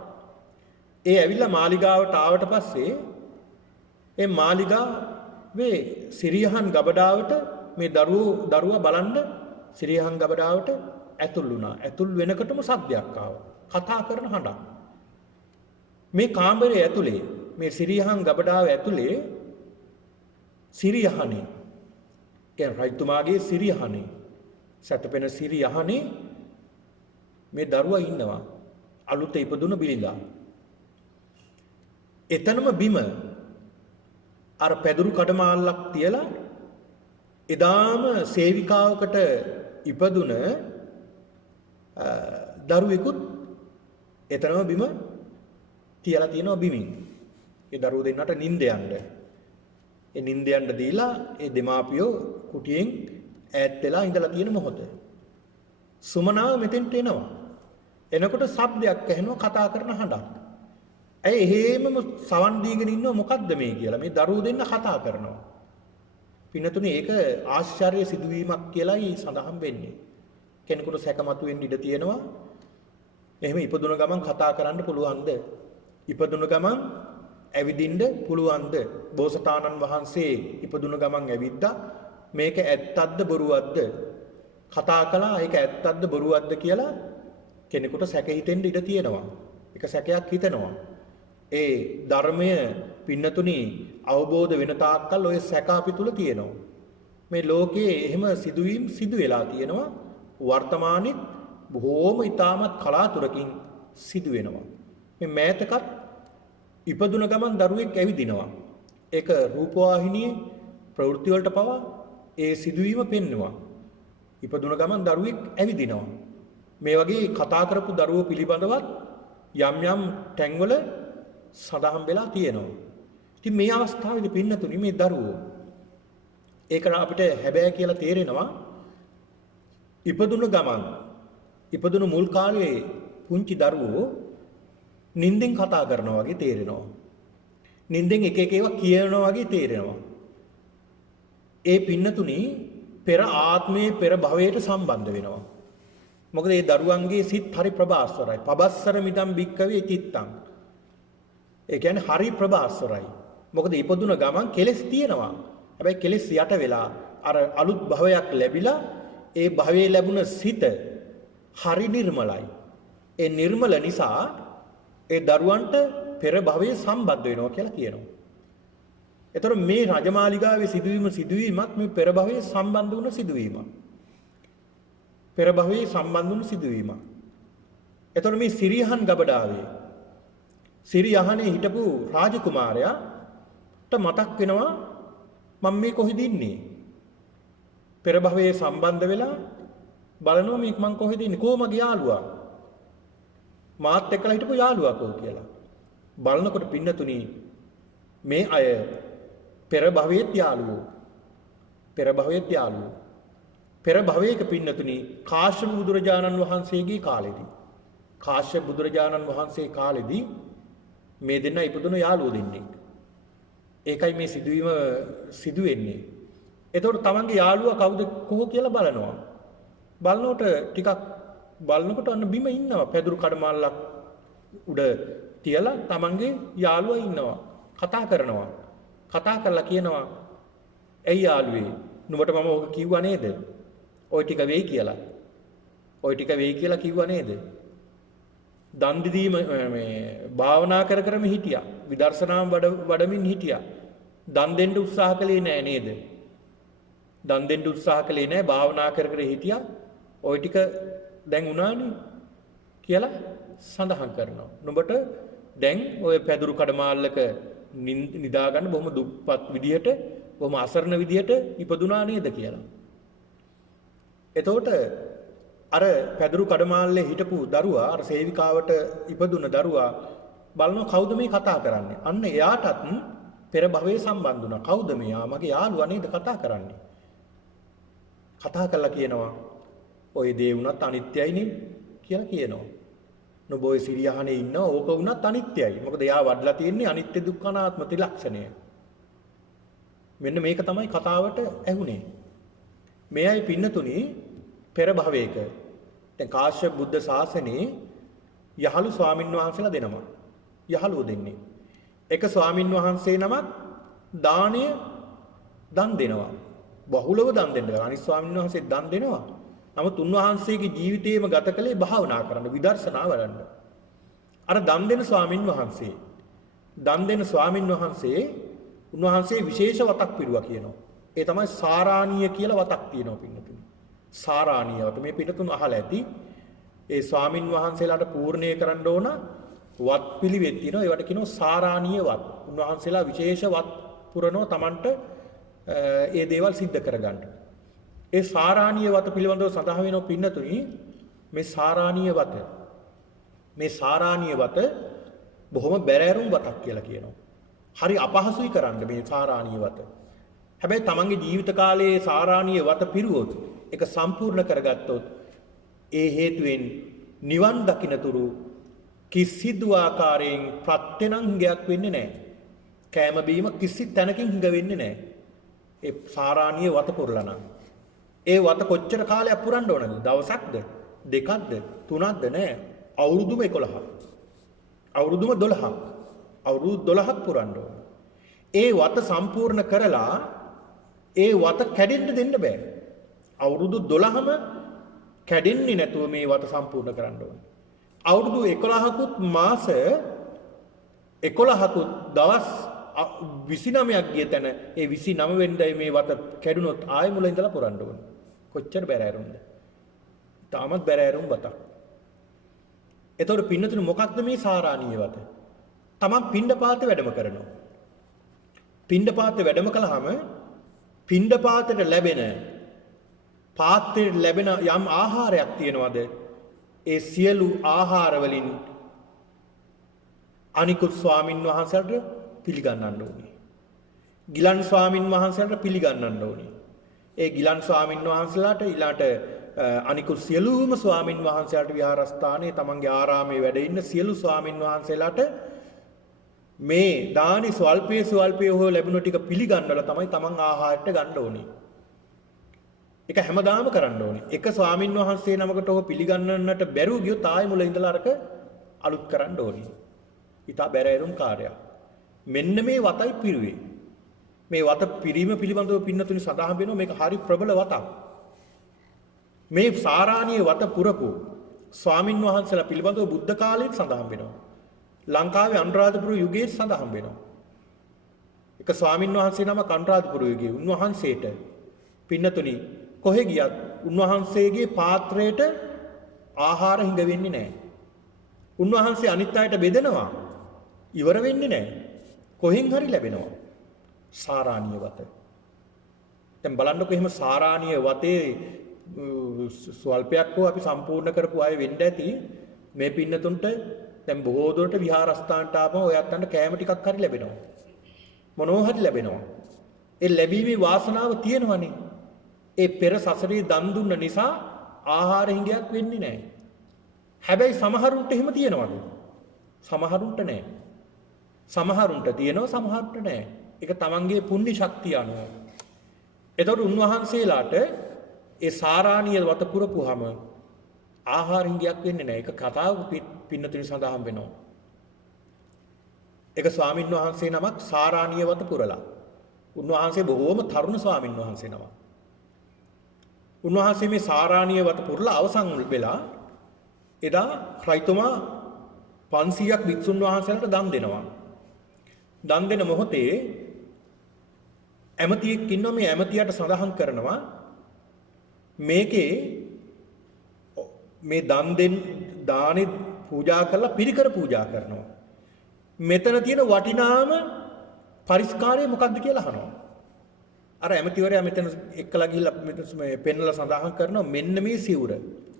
ඒ ඇවිල්ලා මාලිගාවට ආවට පස්සේ ඒ මාලිගාවේ සිරියහන් ගබඩාවට මේ දරුවා බලන්න සිරියහන් ගබඩාවට ඇතුල් වුණා. ඇතුල් වෙනකොටම සද්දයක් ආවා. කතා කරන හඬක්. මේ කාමරයේ ඇතුලේ මේ සිරියහන් ගබඩාව ඇතුලේ සිරියහනේ කියන්නේ රජතුමාගේ සිරියහනේ සැතපෙන සිරියහනේ මේ දරුවා ඉන්නවා. අලුත ඉපදුන බිලිඳා. එතනම බිම අර පැදුරු කඩමාල්ලක් තියලා එදාම සේවිකාවකට ඉපදුන දරුවෙකුත් එතනම බිම තියලා තියෙනවා බිමින්. ඒ දරුවෝ දෙන්නට නිින්ද යන්න. ඒ නිින්ද යන්න දීලා ඒ දෙමාපියෝ කුටියෙන් ඈත් වෙලා ඉඳලා තියෙන මොහොත. සුමනාව මෙතෙන්ට එනවා. එනකොට ශබ්දයක් ඇහෙනවා, කතා කරන හඬක්. ඇයි එහෙමම සවන් දීගෙන ඉන්නව මොකද්ද මේ කියලා මේ දරුවෝ දෙන්න කතා කරනවා. පින්නතුනේ ඒක ආශ්චර්ය සිදුවීමක් කියලායි සඳහන් වෙන්නේ. කෙනෙකුට සැකමතු වෙන්න ඉඩ තියෙනවා. එහෙම ඉපදුන ගමන් කතා කරන්න පුළුවන්ද? ඉපදුන ගමන් ඇවිදින්න පුළුවන්ද? බෝසතාණන් වහන්සේ ඉපදුන ගමන් ඇවිද්දා මේක ඇත්තක්ද බොරුවක්ද? කතා කළා ඒක ඇත්තක්ද බොරුවක්ද කියලා කෙනෙකුට සැක හිතෙන්න ඉඩ තියෙනවා. ඒක සැකයක් හිතෙනවා. ඒ ධර්මය පින්නතුනි අවබෝධ වෙන තාක්කල් ඔය සැක අපි තුල තියෙනවා. මේ ලෝකයේ එහෙම සිදුවීම් සිදු වෙලා තියෙනවා. වර්තමානයේ බොහෝම ඊටමත් කලාතුරකින් සිදු වෙනවා. මේ මෑතකත් ඉපදුන ගමන් දරුවෙක් ඇවිදිනවා. ඒක රූපවාහිනියේ ප්‍රවෘත්ති වලට පවා ඒ සිදුවීම පෙන්වනවා. ඉපදුන ගමන් දරුවෙක් ඇවිදිනවා. මේ වගේ කතා කරපු දරුවෝ පිළිබඳවත් යම් යම් තැන්වල සඳහන් වෙලා තියෙනවා. ඉතින් මේ අවස්ථාවේදී පින්නතුනි මේ දරුවෝ ඒක අපිට හැබෑ කියලා තේරෙනවා. ඉපදුණු මුල් කාලේ පුංචි දරුවෝ නිින්දෙන් කතා කරනවා වගේ තේරෙනවා. නිින්දෙන් එක එක ඒවා කියනවා වගේ තේරෙනවා. ඒ පින්නතුනි පෙර ආත්මයේ පෙර භවයට සම්බන්ධ වෙනවා. මොකද මේ දරුවන්ගේ සිත් හරි ප්‍රභාස්වරයි. පබස්සර මිදම් බික්කවේ චිත්තං. ඒ කියන්නේ හරි ප්‍රභාස්වරයි. මොකද ඉපදුන ගමන් කෙලස් තියෙනවා. හැබැයි කෙලස් යට වෙලා අර අලුත් භවයක් ලැබිලා ඒ භවයේ ලැබුණ සිත හරි නිර්මලයි. ඒ නිර්මල නිසා ඒ දරුවන්ට පෙර භවයේ සම්බන්ධ වෙනවා කියලා කියනවා. ඒතර මේ රජමාලිගාවේ සිදුවීමත් මේ පෙර භවයේ සම්බන්ධ වුණ සිදුවීමක්. පෙර භවයේ සම්බන්ධ වුණ සිදුවීමක්. ඒතර මේ සිරියහන් ගබඩාවේ සිරියහනේ හිටපු රාජකුමාරයාට මතක් වෙනවා මම මේ කොහෙද ඉන්නේ? පෙර භවයේ සම්බන්ධ වෙලා බලනවා මේක මං කොහෙද ඉන්නේ? කො මගේ යාළුවා? මාත් එක්කලා හිටපු යාළුවා කෝ කියලා. බලනකොට පින්නතුණි මේ අය පෙර භවයේත් යාළුවෝ. පෙර භවයේත් යාළුවෝ. පෙර භවයක පින්නතුණි කාශ්‍යප බුදුරජාණන් වහන්සේගේ කාලෙදී කාශ්‍යප බුදුරජාණන් වහන්සේ කාලෙදී මේ දෙන්න ඉපදුණු යාළුවෝ දෙන්නේ. ඒකයි මේ සිදුවීම සිදු වෙන්නේ. එතකොට තමන්ගේ යාළුවා කවුද කොහො කියලා බලනවා. බලනකොට අන්න බිම ඉන්නවා. පැදුරු කඩමාල්ලක් උඩ තියලා තමන්ගේ යාළුවා ඉන්නවා. කතා කරනවා. කතා කරලා කියනවා ඇයි යාළුවේ නුඹට මම ඔක කිව්වා නේද? ওই ටික වෙයි කියලා. ওই ටික වෙයි කියලා කිව්වා නේද? දන් දීම මේ භාවනා කරම හිටියා. විදර්ශනාම් වඩමින් හිටියා. දන් දෙන්න උත්සාහ කළේ නෑ නේද? දන් දෙන්න උත්සාහ කළේ නෑ භාවනා කර හිටියා. ওই ටික දැන් උනානේ කියලා සඳහන් කරනවා. නුඹට දැන් ওই පැදුරු කඩමාල්ලක නිදා ගන්න බොහොම දුප්පත් විදියට, බොහොම අසරණ විදියට ඉපදුනා නේද කියලා. එතකොට අර පැදුරු කඩමාල්ලේ හිටපු දරුවා අර සේවිකාවට ඉපදුන දරුවා බලනවා කවුද මේ කතා කරන්නේ? අන්න එයාටත් පෙර භවයේ සම්බන්ධ වුණා. කවුද මෙයා? මගේ යාළුවා නේද කතා කරන්නේ? කතා කරලා කියනවා ඔය දේ වුණත් අනිත්‍යයිනේ කියලා කියනවා. නුඹ ඔය සිරියහනේ ඉන්නවා ඕක වුණත් අනිත්‍යයි. මොකද එයා වඩලා තියෙන්නේ අනිත්‍ය දුක්ඛ අනාත්ම ත්‍රිලක්ෂණය. මෙන්න මේක තමයි කතාවට ඇහුනේ. මෙයයි පින්නතුණි පෙර භවයක. දැන් කාශ්‍යප බුද්ධ ශාසනයේ යහළු ස්වාමින් වහන්සේලා දෙනවා. යහළුව දෙන්නේ. එක ස්වාමින් වහන්සේ නමක් දාණය දන් දෙනවා. බහුලව දන් දෙනවා. අනිත් ස්වාමින් වහන්සේ දන් දෙනවා. නමුත් උන්වහන්සේගේ ජීවිතේම ගත කළේ භාවනා කරන්න, විදර්ශනා වඩන්න. අර දන් දෙන ස්වාමින් වහන්සේ උන්වහන්සේ විශේෂ වතක් පිරුවා කියනවා. ඒ තමයි සාරාණීය කියලා වතක් තියෙනවා පින්නතුනි. සාරාණීය වත මේ පිටතුන් අහලා ඇති. ඒ ස්වාමින් වහන්සේලාට පූර්ණේ කරන්න ඕන වත් පිළිවෙත් තියෙනවා. ඒවට කියනවා සාරාණීය වත්. උන්වහන්සේලා විශේෂ වත් පුරනවා Tamanට ඒ දේවල් සිද්ධ කරගන්න. ඒ සාරාණීය වත පිළිබඳව සඳහන් වෙනවා පින්නතුනි මේ සාරාණීය වත බොහොම බැරෑරුම් වතක් කියලා කියනවා. හරි අපහසුයි කරන්න මේ සාරාණීය වත. හැබැයි තමන්ගේ ජීවිත කාලයේ සාරාණීය වත පිරුවොත් ඒක සම්පූර්ණ කරගත්තොත් ඒ හේතුවෙන් නිවන් දකින්නතුරු කිසිදු ආකාරයෙන් ප්‍රත්‍යනංගයක් වෙන්නේ නැහැ. කෑම බීම කිසි තැනකින් හිඟ වෙන්නේ නැහැ. ඒ සාරාණීය වත පුරලා නම්. ඒ වත කොච්චර කාලයක් පුරන්න ඕනද? දවසක්ද? දෙකක්ද? තුනක්ද? නෑ. අවුරුදුම 11ක්. අවුරුදුම 12ක්. අවුරුදු 12ක් පුරන්න ඕන. ඒ වත සම්පූර්ණ කරලා ඒ වත කැඩෙන්න දෙන්න බෑ. අවුරුදු 12ම කැඩෙන්නේ නැතුව මේ වත සම්පූර්ණ කරන්න ඕනේ. අවුරුදු 11කුත් මාස 11කුත් දවස් 29ක් ගිය තැන ඒ 29 වෙනිදායි මේ වත කැඩුනොත් ආයෙ මුල ඉඳලා පුරන්න ඕනේ. කොච්චර බැරෑරුම්ද? තාමත් බැරෑරුම් වතක්. එතකොට පින්නතුනේ මොකක්ද මේ සාරාණීය වත? තමන් පිණ්ඩපාතේ වැඩම කරනවා. පිණ්ඩපාතේ වැඩම කළාම පිණ්ඩපාතේට ලැබෙන පාත්‍රයට ලැබෙන යම් ආහාරයක් තියෙනවද? ඒ සියලු ආහාර වලින් අනිකුත් ස්වාමින් වහන්සේලාට පිළිගන්නන්න ඕනේ. ගිලන් ස්වාමින් වහන්සේලාට පිළිගන්නන්න ඕනේ. ඒ ගිලන් ස්වාමින් වහන්සේලාට ඊළාට අනිකුත් සියලුම ස්වාමින් වහන්සේලාට විහාරස්ථානයේ තමන්ගේ ආරාමයේ වැඩ ඉන්න සියලු ස්වාමින් වහන්සේලාට මේ දානි ස්වල්පයේ හෝ ලැබුණු ටික පිළිගන්නවලා තමයි තමන් ආහාරයට ගන්න ඕනේ. ඒක හැමදාම කරන්න ඕනේ. එක ස්වාමින් වහන්සේ නමකට හෝ පිළිගන්නන්නට බැරුව ගියොත් ආයෙ මුල ඉඳලා අරක අලුත් කරන්න ඕනේ. ඊට බැරෑරුම් කාර්යයක්. මෙන්න මේ වතයි පිරුවේ. මේ වත පිරීම පිළිබඳව පින්නතුනි සඳහන් වෙනවා මේක හරි ප්‍රබල වතක්. මේ සාරාණීය වත පුරපු ස්වාමින් වහන්සේලා පිළිබඳව බුද්ධ කාලයේ සඳහන් වෙනවා. ලංකාවේ අනුරාධපුර යුගයේ සඳහන් වෙනවා. එක ස්වාමින් වහන්සේ නමක් අනුරාධපුර යුගයේ උන්වහන්සේට පින්නතුනි කොහෙ ගියත් උන්වහන්සේගේ පාත්‍රයට ආහාර හිඟ වෙන්නේ නැහැ. උන්වහන්සේ අනිත් අයට බෙදනවා. ඉවර වෙන්නේ නැහැ. කොහෙන් හරි ලැබෙනවා. සාරාණීය වත. දැන් බලන්නකො එහෙම සාරාණීය වතේ ස්වල්පයක් හෝ අපි සම්පූර්ණ කරපු අය වෙන්න ඇති මේ පින්නතුන්ට දැන් බොහෝ දුරට විහාරස්ථානට ආපම ඔයත් අන්න කෑම ටිකක් හරි ලැබෙනවා. මොනවා හරි ලැබෙනවා. ඒ ලැබීමේ වාසනාව තියෙනවනේ. ඒ පෙර සසරේ දන් දුන්න නිසා ආහාර හිඟයක් වෙන්නේ නැහැ. හැබැයි සමහරුන්ට එහෙම තියෙනවද? සමහරුන්ට නැහැ. සමහරුන්ට තියෙනවා සමහරුන්ට නැහැ. ඒක තමන්ගේ පුණ්‍ය ශක්තිය අනුව. එතකොට උන්වහන්සේලාට ඒ සාරාණීය වත පුරපුවාම ආහාර හිඟයක් වෙන්නේ නැහැ. ඒක කතාව පින්නතුනි සඳහන් වෙනවා. ඒක ස්වාමින් වහන්සේ නමක් සාරාණීය වත පුරලා. උන්වහන්සේ බොහෝම තරුණ ස්වාමින් වහන්සේ නමක්. උන්වහන්සේ මේ සාරාණීය වත පුරලා අවසන් වෙලා එදා රයිතුමා 500ක් වික්ෂුන් වහන්සේලාට දන් දෙනවා. දන් දෙන මොහොතේ ඇමතියෙක් ඉන්නවා. මේ ඇමතියට සඳහන් කරනවා මේකේ මේ දානෙ පූජා කරලා පිරිකර පූජා කරනවා. මෙතන තියෙන වටිනාම පරිස්කාරය මොකක්ද කියලා අහනවා. අර ඇමතිවරයා මෙතන එක්කලා ගිහිල්ලා මේ පෙන්වලා සඳහන් කරනවා මෙන්න මේ සිවුර.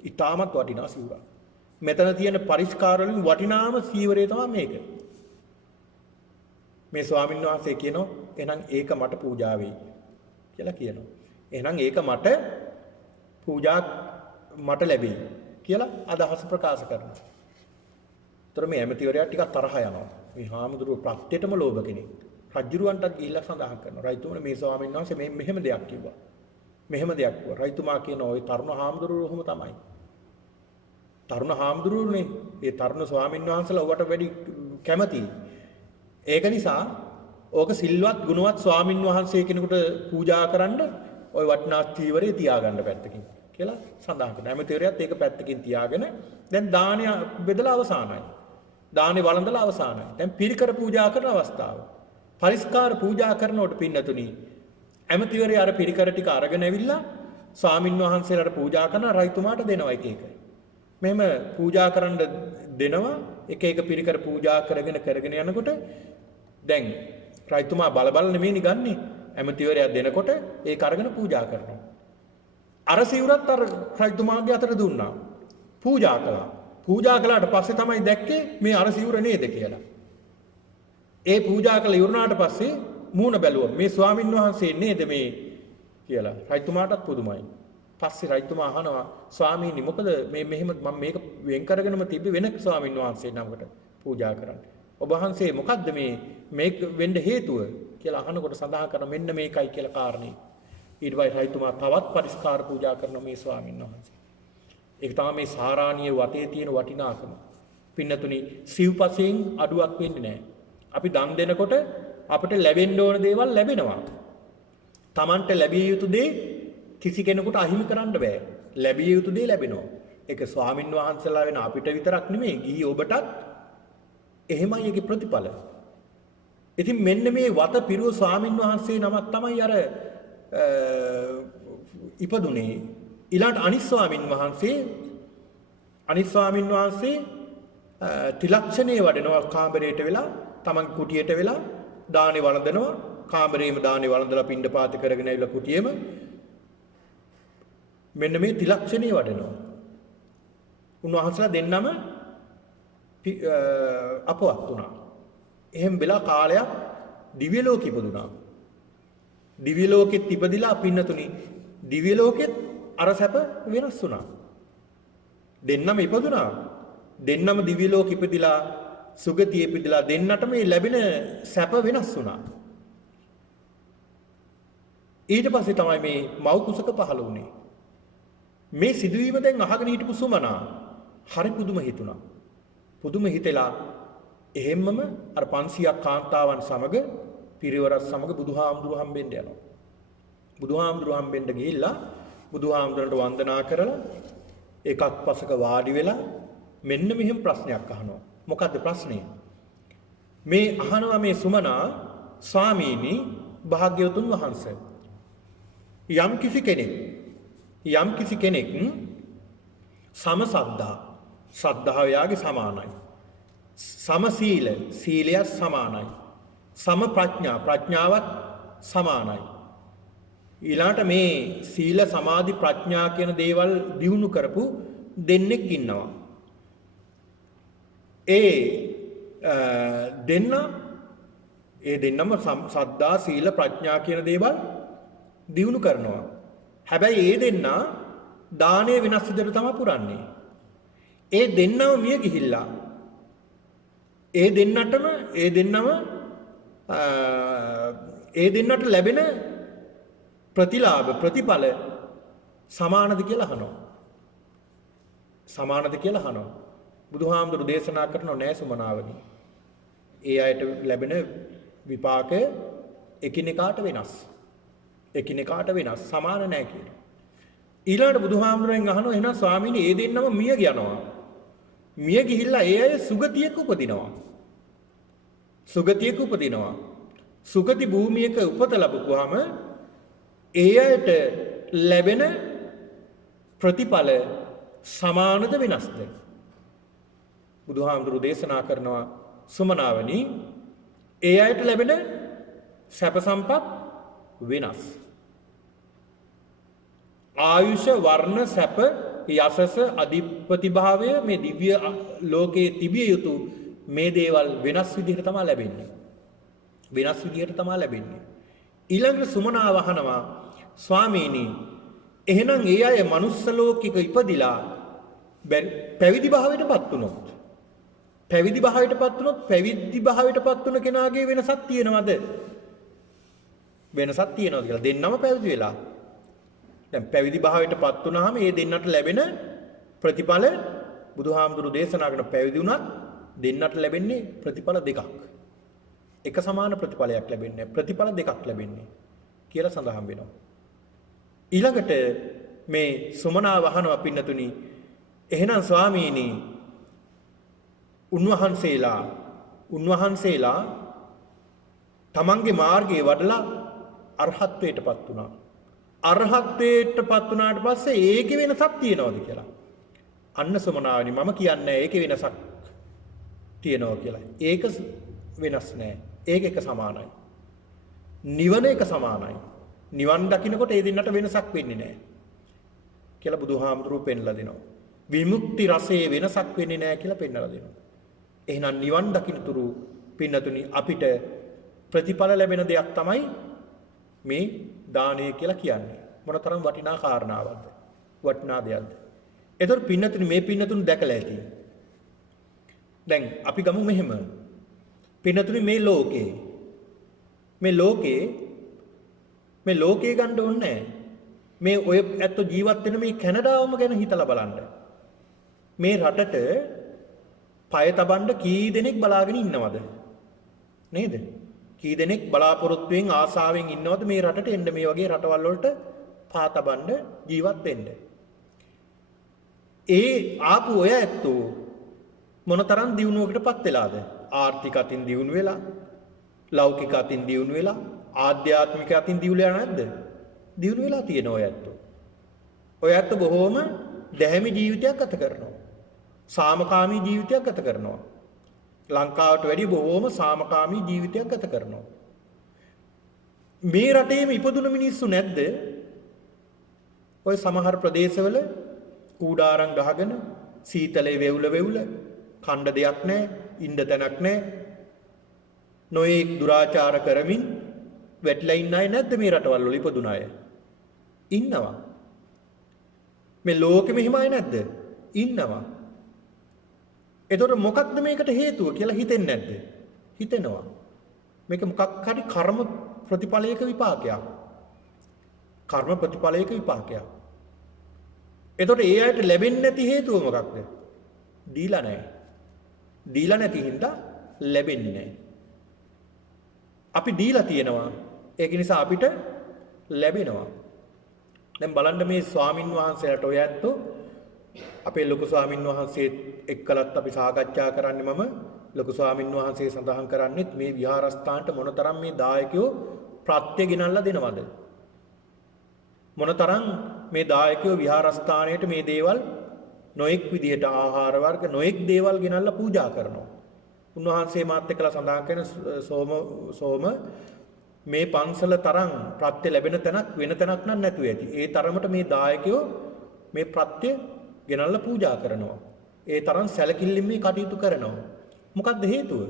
ඊටාමත් වටිනා සිවුරක්. මෙතන තියෙන පරිස්කාර වලින් වටිනාම සිවුරේ තමයි මේක. මේ ස්වාමීන් වහන්සේ කියනවා එහෙනම් ඒක මට පූජා වෙයි කියලා කියනවා. එහෙනම් ඒක මට ලැබෙයි කියලා අදහස ප්‍රකාශ කරනවා. ඒතර මේ ඇමතිවරයා ටිකක් තරහ යනවා. මේ හාමුදුරුවෝ ප්‍රත්‍යයටම ලෝභ කෙනෙක්. රජුරවන්ටත් ගිහිල්ලා සඳහන් කරනවා. රජතුමනි මේ ස්වාමීන් වහන්සේ මෙහෙම දෙයක් කිව්වා. මෙහෙම දෙයක් කිව්වා. රජතුමා කියනවා ওই තරුණ හාමුදුරුවෝ තමයි. තරුණ හාමුදුරුවෝනේ. ඒ තරුණ ස්වාමීන් වහන්සේලා ඔබට වැඩි කැමතියි. ඒක නිසා ඕක සිල්වත් ගුණවත් ස්වාමින් වහන්සේ කෙනෙකුට පූජා කරන්න ওই වටිනා චීවරේ තියාගන්න පැත්තකින් කියලා සඳහන් කරනවා. ඇමතිවරයාත් ඒක පැත්තකින් තියාගෙන දැන් දානය බෙදලා අවසానයි. දානේ වළඳලා අවසానයි. දැන් පිරිකර පූජා කරන අවස්ථාව. පරිස්කාර පූජා කරනකොට පින්නතුනි ඇමතිවරයා අර පිරිකර ටික අරගෙන ඇවිල්ලා ස්වාමින් වහන්සේලාට පූජා කරන රයිතුමාට දෙනවා එක එක. මෙහෙම පූජා කරන්න දෙනවා එක එක පිරිකර පූජා කරගෙන යනකොට දැන් රයිතුමා බල නෙමෙයි ගන්නෙ. ඇමතිවරයා දෙනකොට ඒක අරගෙන පූජා කරනවා. අර සිවුරත් අර රජතුමාගේ අතට දුන්නා. පූජා කළා. පූජා කළාට පස්සේ තමයි දැක්කේ මේ අර සිවුර නේද කියලා. ඒ පූජා කළ ඉවරනාට පස්සේ මූණ බැලුවා. මේ ස්වාමින් වහන්සේ නේද මේ කියලා. රජතුමාටත් පුදුමයි. පස්සේ රජතුමා අහනවා ස්වාමීනි මොකද මෙහෙම මම මේක වෙන් කරගෙනම තිබ්බේ වෙන ස්වාමින් වහන්සේ නමකට පූජා කරන්න. ඔබ වහන්සේ මොකද්ද මේක වෙන්න හේතුව කියලා අහනකොට සඳහන් කරන මෙන්න මේකයි කියලා කාරණේ. ඊට පස්සේ රජතුමා තවත් පරිස්කාර පූජා කරන මේ ස්වාමීන් වහන්සේ. ඒක තමයි මේ සාරාණීය වතේ තියෙන වටිනාකම. පින්නතුනි සිව්පසයෙන් අඩුවක් වෙන්නේ නැහැ. අපි දන් දෙනකොට අපිට ලැබෙන්න ඕන දේවල් ලැබෙනවා. Tamanට ලැබිය යුතු දේ කිසි කෙනෙකුට අහිමි කරන්න බෑ. ලැබිය යුතු දේ ලැබෙනවා. ඒක ස්වාමින් වහන්සේලා වෙන අපිට විතරක් නෙමෙයි ගිහි ඔබටත් එහෙමයි ඒකේ ප්‍රතිඵල. ඉතින් මෙන්න මේ වත පිරුව ස්වාමින් වහන්සේ නමක් තමයි අර ඉපදුනේ. ඊළඟ අනිත් ස්වාමින් වහන්සේ ත්‍රිලක්ෂණයේ වඩනවා කාමරයට වෙලා තමන්ගේ කුටියට වෙලා දානේ වළඳනවා. කාමරේම දානේ වළඳලා පිණ්ඩපාත කරගෙන ඇවිල්ලා කුටියේම මෙන්න මේ ත්‍රිලක්ෂණයේ වඩනවා. උන්වහන්සේලා දෙන්නම අපවත් වුණා. එහෙම වෙලා කාලයක් දිව්‍ය ලෝකෙ ඉපදුනා. දිව්‍ය ලෝකෙත් ඉපදිලා පින්නතුනි දිව්‍ය ලෝකෙත් අර සැප වෙනස් වුණා. දෙන්නම ඉපදුනා. දෙන්නම දිව්‍ය ලෝකෙ ඉපදිලා සුගතිය ඉපදිලා දෙන්නට මේ ලැබෙන සැප වෙනස් වුණා. ඊට පස්සේ තමයි මේ මව් කුසක පහළ වුණේ. මේ සිදුවීම දැන් අහගෙන හිටපු සුමනා හරි පුදුම හිතුණා. පුදුම හිතලා එහෙම්මම අර 500ක් කාන්තාවන් සමග පිරිවරත් සමග බුදුහාමුදුරුව හම්බෙන්න යනවා. බුදුහාමුදුරුව හම්බෙන්න ගිහිල්ලා බුදුහාමුදුරන්ට වන්දනා කරලා එකක් පසක වාඩි වෙලා මෙන්න මෙහෙම ප්‍රශ්නයක් අහනවා. මොකද්ද ප්‍රශ්නේ? මේ අහනවා මේ සුමනා ස්වාමීනි භාග්‍යවතුන් වහන්සේ යම් කිසි කෙනෙක් සමසද්ධා ශ්‍රද්ධාව යාගේ සමානයි. සමසීල සීලයත් සමානයි. සම ප්‍රඥාවත් සමානයි. ඊළාට මේ සීල සමාධි ප්‍රඥා කියන දේවල් දියුණු කරපු දෙන්නෙක් ඉන්නවා. ඒ දෙන්නම සද්ධා සීල ප්‍රඥා කියන දේවල් දියුණු කරනවා. හැබැයි ඒ දෙන්නා දානය වෙනස් විදිහට තමයි පුරන්නේ. ඒ දෙන්නම මිය ගිහිල්ලා ඒ දෙන්නට ලැබෙන ප්‍රතිඵල සමානද කියලා අහනවා. සමානද කියලා අහනවා. බුදුහාමුදුරු දේශනා කරනව නෑ සුමනාවනි. ඒ අයට ලැබෙන විපාකය එකිනෙකාට වෙනස්. සමාන නෑ කියලා. ඊළඟට බුදුහාමුදුරෙන් අහනවා එහෙනම් ස්වාමීනි ඒ දෙන්නම මිය යනවා. මිය ගිහිල්ලා ඒ අය සුගතියක උපදිනවා. සුගති භූමියක උපත ලැබුවාම ඒ අයට ලැබෙන ප්‍රතිඵල සමානද වෙනස්ද? බුදුහාමුදුරු දේශනා කරනවා සුමනාවනි ඒ අයට ලැබෙන සැප සම්පත් වෙනස්. ආයුෂ වර්ණ සැප යසස අධිපතිභාවය මේ දිව්‍ය ලෝකයේ තිබිය යුතු මේ දේවල් වෙනස් විදිහට තමයි ලැබෙන්නේ. ඊළඟට සුමනාව අහනවා ස්වාමීනි එහෙනම් ඒ අය මනුස්ස ලෝකික ඉපදිලා පැවිදි භාවයටපත් වුණොත් පැවිදි භාවයටපත් වුණ කෙනාගේ වෙනසක් තියෙනවද? වෙනසක් තියෙනවද කියලා දෙන්නම පැවිදි වෙලා දැන් පැවිදි භාවයටපත් වුණාම ඒ දෙන්නට ලැබෙන ප්‍රතිඵල බුදුහාමුදුරු දේශනා කරන පැවිදි වුණත් දෙන්නට ලැබෙන්නේ ප්‍රතිඵල දෙකක්. එක සමාන ප්‍රතිඵලයක් ලැබෙන්නේ ප්‍රතිඵල දෙකක් ලැබෙන්නේ කියලා සඳහන් වෙනවා. ඊළඟට මේ සුමනා වහනවා පින්නතුනි එහෙනම් ස්වාමීනි උන්වහන්සේලා තමන්ගේ මාර්ගයේ වඩලා අරහත්ත්වයටපත් වුණා. අරහත්ත්වයටපත් වුණාට පස්සේ ඒකේ වෙනසක් තියෙනවද කියලා. අන්න සුමනාවනි මම කියන්නේ ඒකේ වෙනසක් තියෙනවා කියලා. ඒක වෙනස් නෑ. ඒක එක සමානයි. නිවන එක සමානයි. නිවන් දකින්නකොට ඒ දෙන්නට වෙනසක් වෙන්නේ නෑ කියලා බුදුහාමුදුරුවෝ පෙන්ලා දෙනවා. විමුක්ති රසයේ වෙනසක් වෙන්නේ නෑ කියලා පෙන්වලා දෙනවා. එහෙනම් නිවන් දකින්නතුරු පින්නතුනි අපිට ප්‍රතිඵල ලැබෙන දෙයක් තමයි මේ දානය කියලා කියන්නේ. මොනතරම් වටිනා කාරණාවක්ද? වටිනා දෙයක්ද? ඒතර පින්නතුනි මේ පින්නතුන් දැකලා ඇති. දැන් අපි ගමු මෙහෙම. පින්නතුනි මේ ලෝකේ මේ ලෝකේ ගන්න ඕනේ මේ ඔය ඇත්ත ජීවත් වෙන මේ කැනඩාවම ගැන හිතලා බලන්න. මේ රටට පය තබන්න කී දෙනෙක් බලාගෙන ඉන්නවද? නේද? කී දෙනෙක් බලාපොරොත්තුෙන් ආසාවෙන් ඉන්නවද මේ රටට එන්න මේ වගේ රටවල් වලට පා තබන්න ජීවත් වෙන්න? ඒ ආපු ඔය ඇත්තෝ මොනතරම් දියුණුවකටපත් වෙලාද? ආර්ථික අතින් දියුණු වෙලා, ලෞකික අතින් දියුණු වෙලා, ආධ්‍යාත්මික අතින් දියුණු වෙලා නැද්ද? දියුණු වෙලා තියෙන ඔය ඇත්තෝ. ඔය ඇත්තෝ බොහෝම දැහැමි ජීවිතයක් ගත කරනවා. සාමකාමී ජීවිතයක් ගත කරනවා. ලංකාවට වැඩිය බොහෝම සාමකාමී ජීවිතයක් ගත කරනවා. මේ රටේම ඉපදුන මිනිස්සු නැද්ද? ඔය සමහර ප්‍රදේශවල කූඩාරම් ගහගෙන සීතලේ වෙවුල කණ්ඩ දෙයක් නැහැ, ඉන්න තැනක් නැහැ. නොයෙක් දුරාචාර කරමින් වැටිලා ඉන්න අය නැද්ද මේ රටවල් වල ඉපදුන අය? ඉන්නවා. මේ ලෝකෙම හිම අය නැද්ද? ඉන්නවා. එතකොට මොකක්ද මේකට හේතුව කියලා හිතෙන්නේ නැද්ද? හිතෙනවා. මේක මොකක් හරි කර්ම ප්‍රතිඵලයක විපාකයක්. කර්ම ප්‍රතිඵලයක විපාකයක්. එතකොට ඒ අයට ලැබෙන්නේ නැති හේතුව මොකක්ද? දීලා නැහැ. දීලා නැති හින්දා ලැබෙන්නේ නැහැ. අපි දීලා තියෙනවා. ඒක නිසා අපිට ලැබෙනවා. දැන් බලන්න මේ ස්වාමින් වහන්සේලාට ඔය ඇත්තෝ අපේ ලොකු ස්වාමින් වහන්සේත් එක්කලත් අපි සාකච්ඡා කරන්නේ මම ලොකු ස්වාමින් වහන්සේ සඳහන් කරන්නේත් මේ විහාරස්ථානට මොනතරම් මේ දායකයෝ ප්‍රත්‍ය ගෙනල්ලා දෙනවද? මොනතරම් මේ දායකයෝ විහාරස්ථානයට මේ දේවල් නොඑක් විදිහට ආහාර වර්ග නොඑක් දේවල් ගෙනල්ලා පූජා කරනවා. උන්වහන්සේ මාත් එක්කලා සඳහන් කරන සෝම මේ පන්සල තරම් ප්‍රත්‍ය ලැබෙන තැනක් වෙන තැනක් නම් නැතුව ඇති. ඒ තරමට මේ දායකයෝ මේ ප්‍රත්‍ය ගෙනල්ලා පූජා කරනවා. ඒ තරම් සැලකිල්ලෙන් මේ කටයුතු කරනවා. මොකක්ද හේතුව?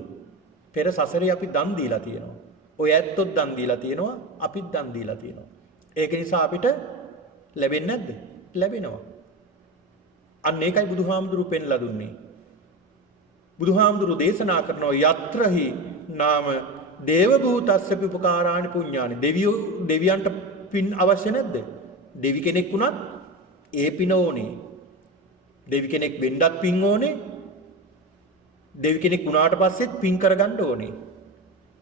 පෙර සසරේ අපි දන් දීලා තියෙනවා. ඔය ඇත්තොත් දන් දීලා තියෙනවා, අපිත් දන් දීලා තියෙනවා. ඒක නිසා අපිට ලැබෙන්නේ නැද්ද? ලැබෙනවා. අන්න ඒකයි බුදුහාමුදුරු පෙන්ලා දුන්නේ. බුදුහාමුදුරු දේශනා කරනවා යත්‍රහි නාම දේව භූතස්සපි උපකාරාණි පුඤ්ඤානි. දෙවියන්ට පින් අවශ්‍ය නැද්ද? දෙවි කෙනෙක් වුණත් ඒ පින ඕනේ. දෙවි කෙනෙක් වෙන්නත් පින් ඕනේ. දෙවි කෙනෙක් වුණාට පස්සෙත් පින් කරගන්න ඕනේ.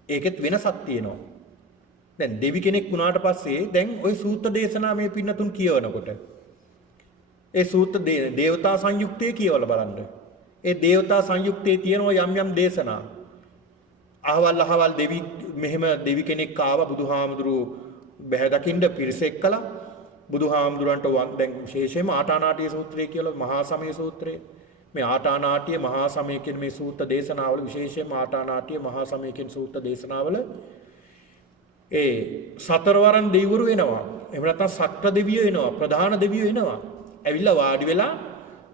ඒකෙත් වෙනසක් තියෙනවා. දැන් දෙවි කෙනෙක් වුණාට පස්සේ දැන් ওই සූත්‍ර දේශනා මේ පින්නතුන් කියවනකොට ඒ සූත්‍ර දේවතා සංයුක්තයේ කියවලා බලන්න. ඒ දේවතා සංයුක්තයේ තියෙනවා යම් දේශනා. අහවල් මෙහෙම දෙවි කෙනෙක් ආවා බුදුහාමුදුරු බැහැ දකින්න පිරිස එක්කලා බුදුහාමුදුරන්ට දැන් විශේෂයෙන්ම ආටානාටිය සූත්‍රය කියලා මහා සමය සූත්‍රය. මේ ආටානාටිය මහා සමය කියන මේ සූත්‍ර දේශනාවල විශේෂයෙන්ම ආටානාටිය මහා සමය කියන සූත්‍ර දේශනාවල ඒ සතරවරන් දෙවිවරු එනවා. එහෙම නැත්නම් සක්‍ර දෙවියෝ එනවා, ප්‍රධාන දෙවියෝ එනවා. ඇවිල්ලා වාඩි වෙලා